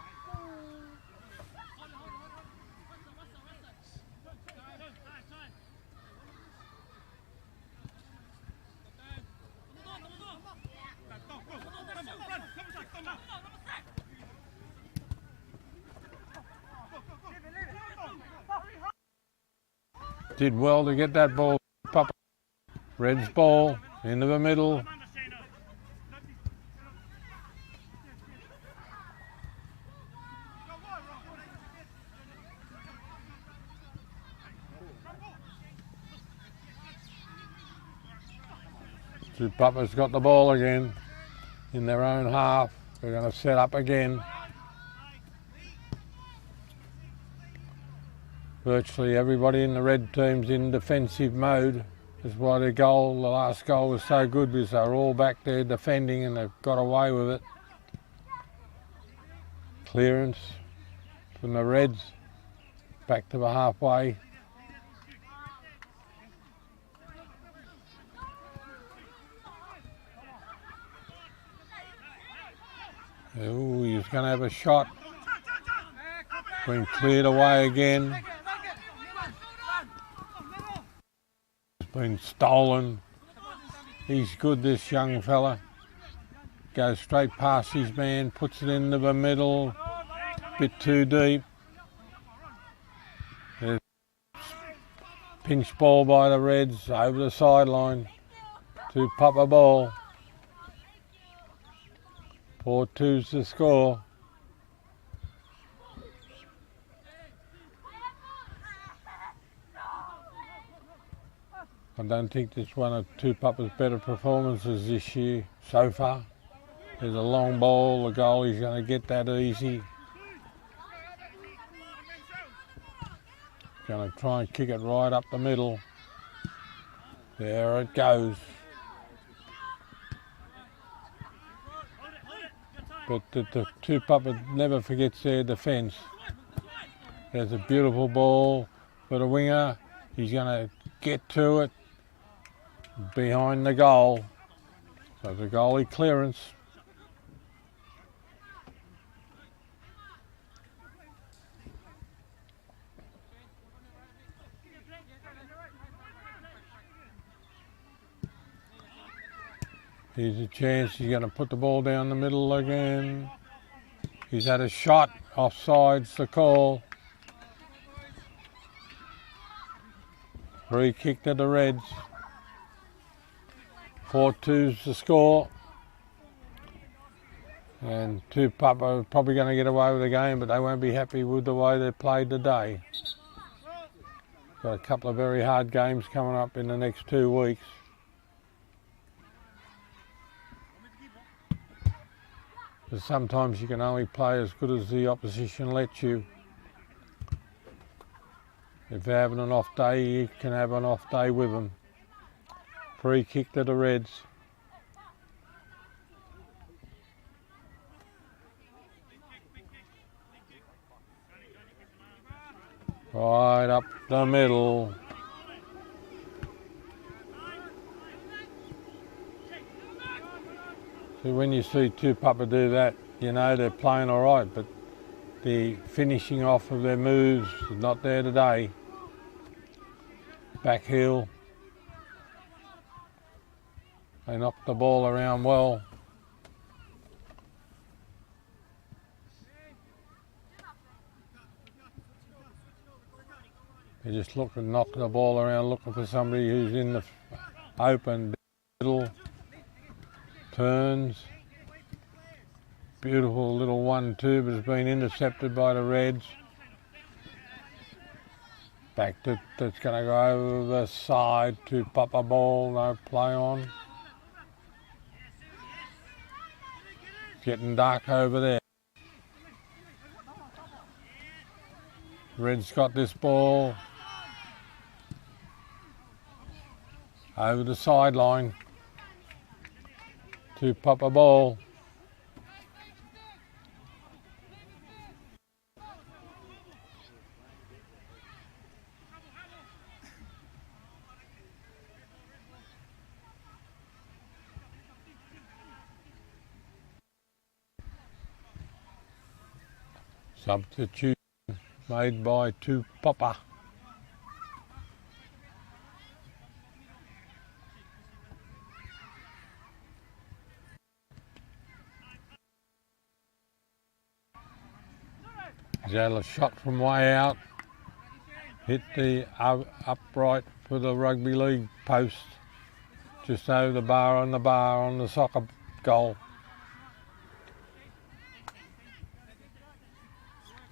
Did well to get that ball. Red's ball into the middle. Tupapa's got the ball again in their own half. They're going to set up again. Virtually everybody in the red team's in defensive mode. That's why the last goal was so good, because they were all back there defending and they've got away with it. Clearance from the Reds back to the halfway. Oh, he's going to have a shot. Been cleared away again. It's been stolen. He's good, this young fella. goes straight past his man, puts it into the middle, bit too deep. There's pinch ball by the Reds over the sideline. Tupapa ball. 4-2's the score. I don't think this one of Tupapa's better performances this year so far. There's a long ball, the goalie's going to get that easy. Going to try and kick it right up the middle. There it goes. But the Tupapa never forgets their defence. There's a beautiful ball for the winger. He's going to get to it behind the goal. So the goalie clearance. Here's a chance, he's going to put the ball down the middle again. He's had a shot, offside's the call. Free kick to the Reds. 4-2's the score. And Tupapa are probably going to get away with the game, but they won't be happy with the way they played today. Got a couple of very hard games coming up in the next 2 weeks. But sometimes you can only play as good as the opposition lets you. If they're having an off day, you can have an off day with them. Free kick to the Reds. Right up the middle. So when you see Tupapa do that, you know they're playing all right, but the finishing off of their moves is not there today. Back heel. They knocked the ball around well. They just look and knock the ball around looking for somebody who's in the open middle. Turns. Beautiful little 1-2, but has been intercepted by the Reds. Back to, that's going to go over the side to Tupapa ball, no play on. It's getting dark over there. Reds got this ball over the sideline. Tupapa ball. Substitution made by Tupapa. He's had a shot from way out, hit the upright for the rugby league post, just over the bar on the soccer goal.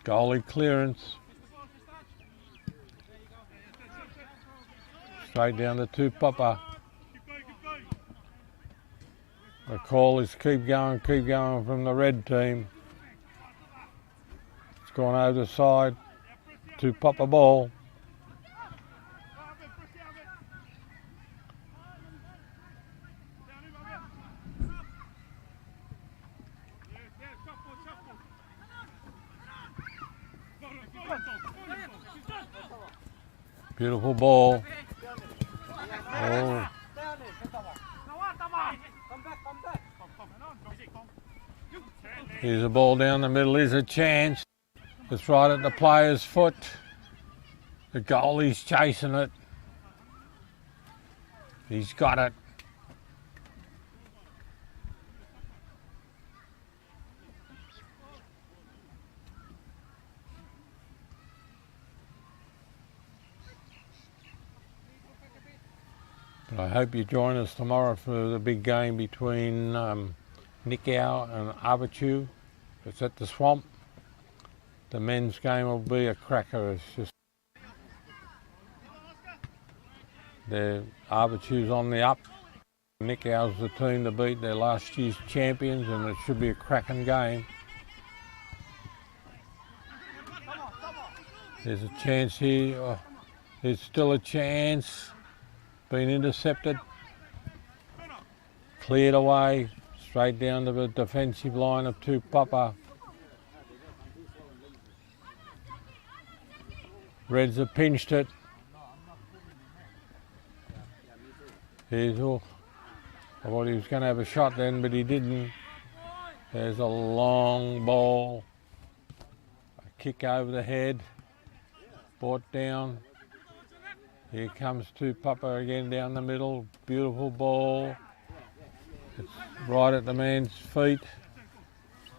Goalie clearance. Straight down to Tupapa. The call is keep going from the red team. It's gone over the side. Tupapa ball. Beautiful ball. Oh. Here's a ball down the middle. Here's a chance. It's right at the player's foot. The goalie's chasing it. He's got it. I hope you join us tomorrow for the big game between Nikau and Abachu. It's at the Swamp. The men's game will be a cracker. It's just Abachu's on the up. Nikau's the team to beat. Their last year's champions, and it should be a cracking game. There's a chance here. Oh, there's still a chance. Been intercepted. Cleared away. Straight down to the defensive line of Tupapa. Reds have pinched it. Here's all. I thought he was going to have a shot then, but he didn't. There's a long ball. A kick over the head. Brought down. Here comes Tupapa again down the middle. Beautiful ball. It's right at the man's feet.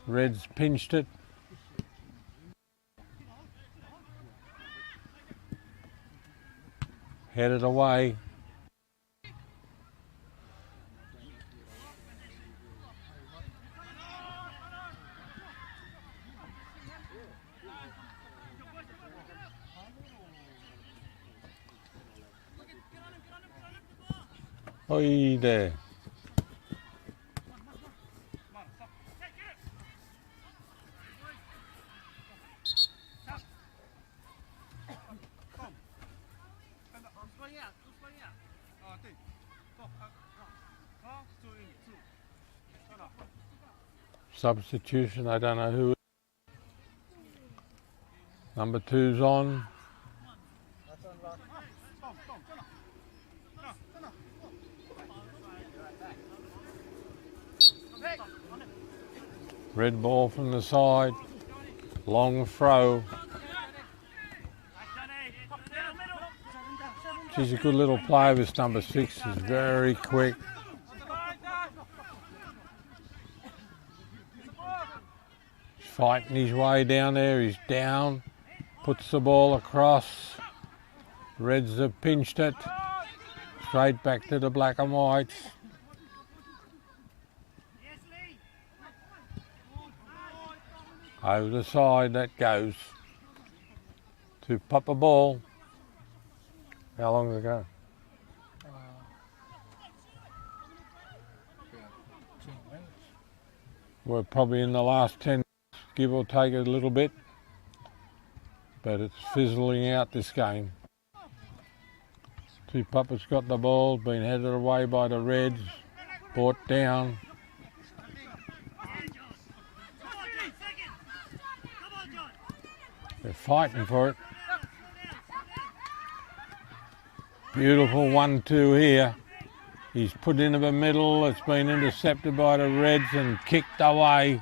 Reds pinched it. Headed away. Oi there. Substitution, I don't know who. Number 2's on. Red ball from the side. Long throw. She's a good little player, this number 6. She's very quick. Fighting his way down there, he's down, puts the ball across, Reds have pinched it, straight back to the black and whites. Over the side that goes to Tupapa ball. How long does it go? We're probably in the last 10. Give or take a little bit, but it's fizzling out this game. Tupapa's got the ball, been headed away by the Reds, brought down. They're fighting for it. Beautiful 1-2 here. He's put into the middle, it's been intercepted by the Reds and kicked away.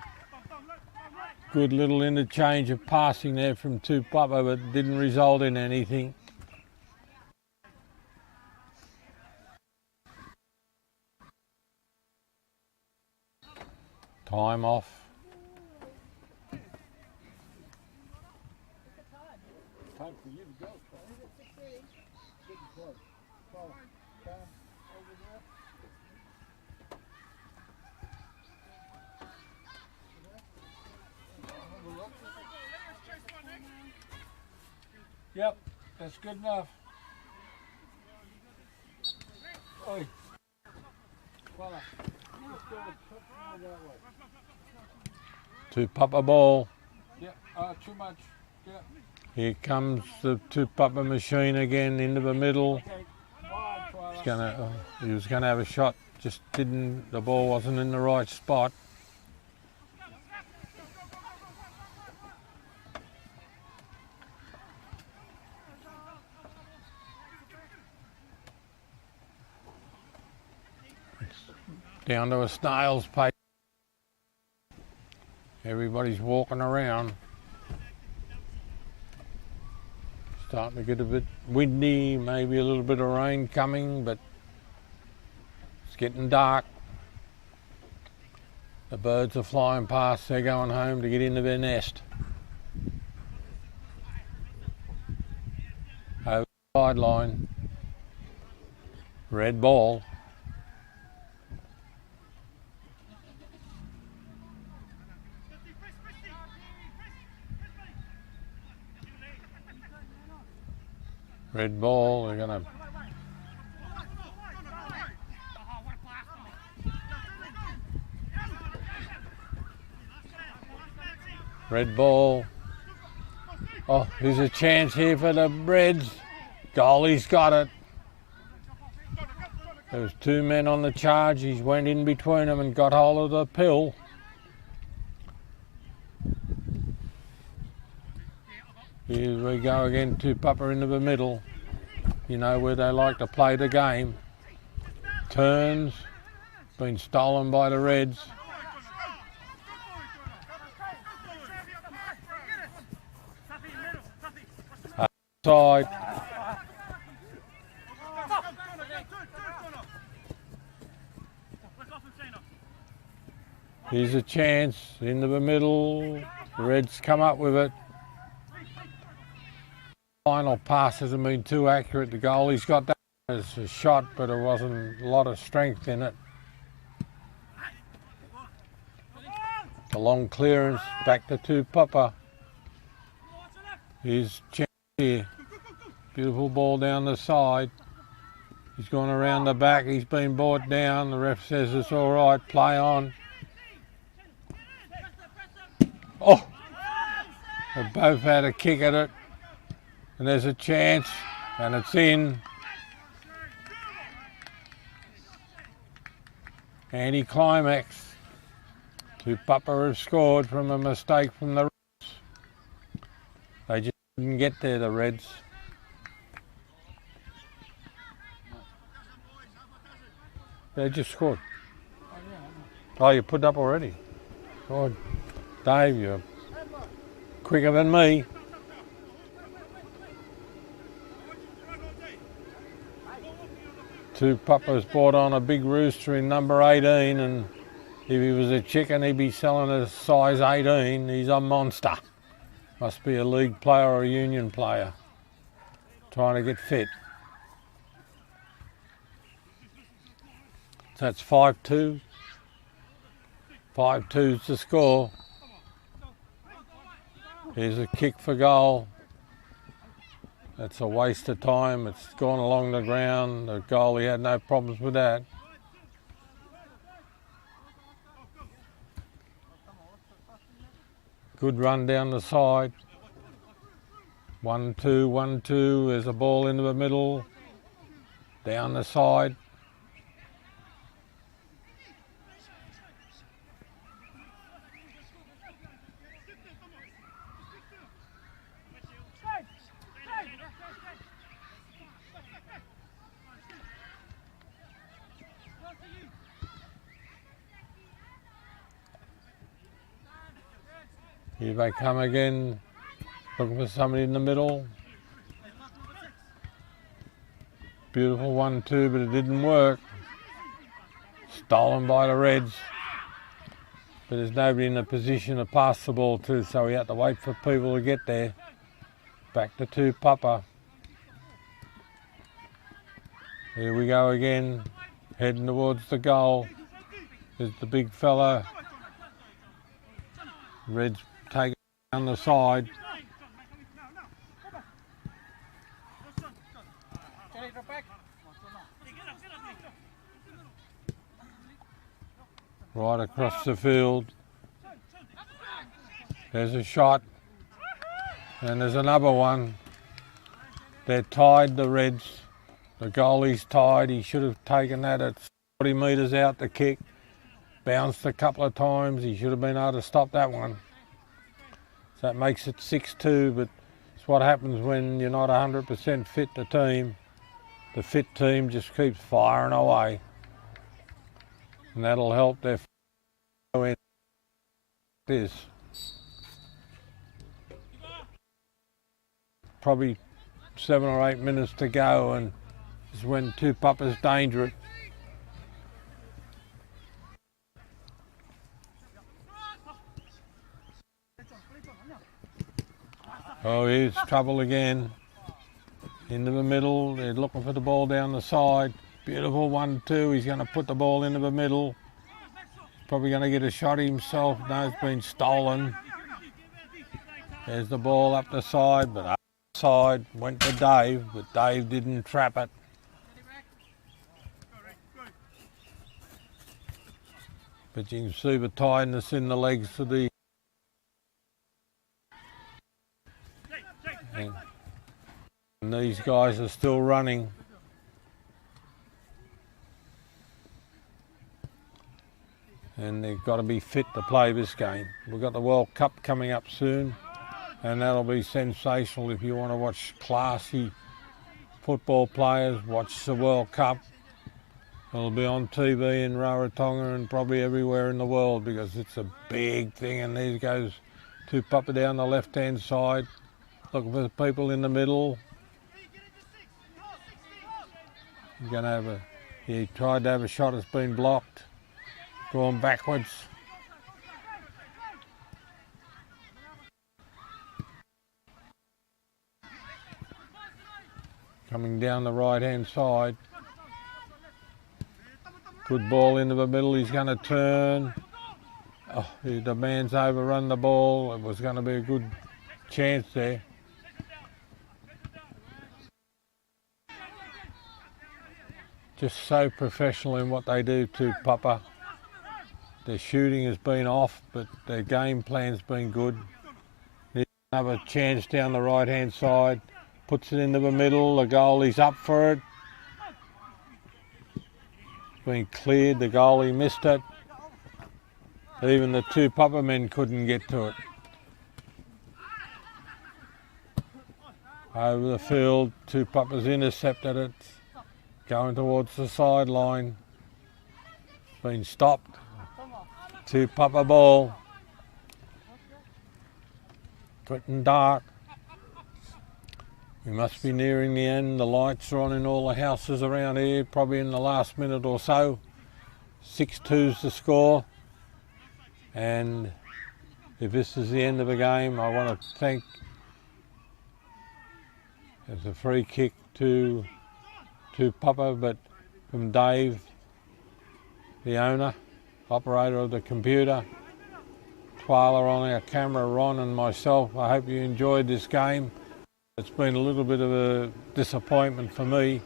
Good little interchange of passing there from Tupapa, but didn't result in anything. Time off. Time for you to go. Yep, that's good enough. Oi. Voila. Let's go that way. Tupapa ball. Yeah, too much. Yeah. Here comes the Tupapa machine again into the middle. Okay. He was gonna have a shot, just didn't. The ball wasn't in the right spot. Down to a snail's pace. Everybody's walking around. Starting to get a bit windy, maybe a little bit of rain coming, but it's getting dark. The birds are flying past, they're going home to get into their nest. Over the sideline. Red ball. Red ball, they're going to... Red ball. Oh, there's a chance here for the Reds. Goalie's got it. There was two men on the charge. He went in between them and got hold of the pill. Here we go again, Tupapa into the middle. You know where they like to play the game. Turns, been stolen by the Reds. Outside. Here's a chance, into the middle. The Reds come up with it. Final pass hasn't been too accurate. The goalie's got that as a shot, but there wasn't a lot of strength in it. A long clearance, back to Tupapa. Here's chance here. Beautiful ball down the side. He's gone around the back. He's been brought down. The ref says it's all right. Play on. Oh! They both had a kick at it. And there's a chance, and it's in. Anti-climax. Tupapa have scored from a mistake from the Reds. They just didn't get there, the Reds. They just scored. Oh, you put up already? God, Dave, you're quicker than me. Tupapa's brought on a big rooster in number 18, and if he was a chicken, he'd be selling a size 18. He's a monster. Must be a league player or a union player trying to get fit. So that's 5-2. 5-2's the score. Here's a kick for goal. That's a waste of time. It's gone along the ground. The goalie had no problems with that. Good run down the side. 1-2, 1-2. There's a ball into the middle. Down the side. Here they come again, looking for somebody in the middle. Beautiful 1-2, but it didn't work. Stolen by the Reds. But there's nobody in a position to pass the ball to, so we had to wait for people to get there. Back to Tupapa. Here we go again, heading towards the goal. There's the big fella. Reds take it down the side. Right across the field. There's a shot. And there's another one. They're tied, the Reds. The goalie's tied. He should have taken that at 40 metres out the kick. Bounced a couple of times. He should have been able to stop that one. So that makes it 6-2, but it's what happens when you're not 100% fit the team. The fit team just keeps firing away. And that'll help their win this. Probably 7 or 8 minutes to go, and this is when Tupapa's dangerous. Oh, here's trouble again. Into the middle, they're looking for the ball down the side. Beautiful 1-2. He's going to put the ball into the middle. Probably going to get a shot himself. No, it's been stolen. There's the ball up the side, but up the side went to Dave, but Dave didn't trap it. But you can see the tightness in the legs of the... And these guys are still running. And they've got to be fit to play this game. We've got the World Cup coming up soon, and that'll be sensational if you want to watch classy football players. Watch the World Cup. It'll be on TV in Rarotonga and probably everywhere in the world because it's a big thing. And there goes Tupapa down the left-hand side, looking for the people in the middle. He's going to have a... He tried to have a shot, it's been blocked. Going backwards. Coming down the right-hand side. Good ball into the middle. He's going to turn. Oh, the man's overrun the ball. It was going to be a good chance there. Just so professional in what they do to Papa. Their shooting has been off, but their game plan's been good. There's another chance down the right-hand side. Puts it into the middle. The goalie's up for it. It's been cleared. The goalie missed it. Even the two Papa men couldn't get to it. Over the field, two Papas intercepted it. Going towards the sideline. Been stopped. Two Papa ball. Getting dark. We must be nearing the end. The lights are on in all the houses around here, probably in the last minute or so. 6-2's the score. And if this is the end of the game, I want to thank... There's a free kick to Papa, but from Dave, the owner, operator of the computer, Twyla on our camera, Ron and myself. I hope you enjoyed this game. It's been a little bit of a disappointment for me,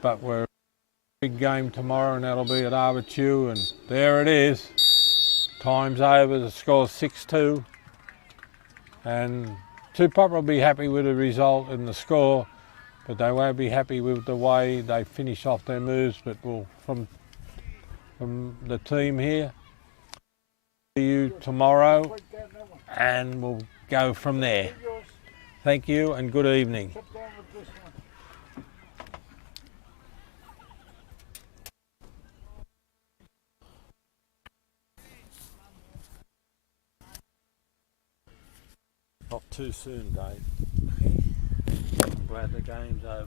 but we're a big game tomorrow and that'll be at Arbitu, and there it is. Time's over, the score's 6-2, and Tupapa will be happy with the result and the score, but they won't be happy with the way they finish off their moves. But we'll, from the team here, see you tomorrow and we'll go from there. Thank you and good evening. Not too soon, Dave. I'm glad the game's over.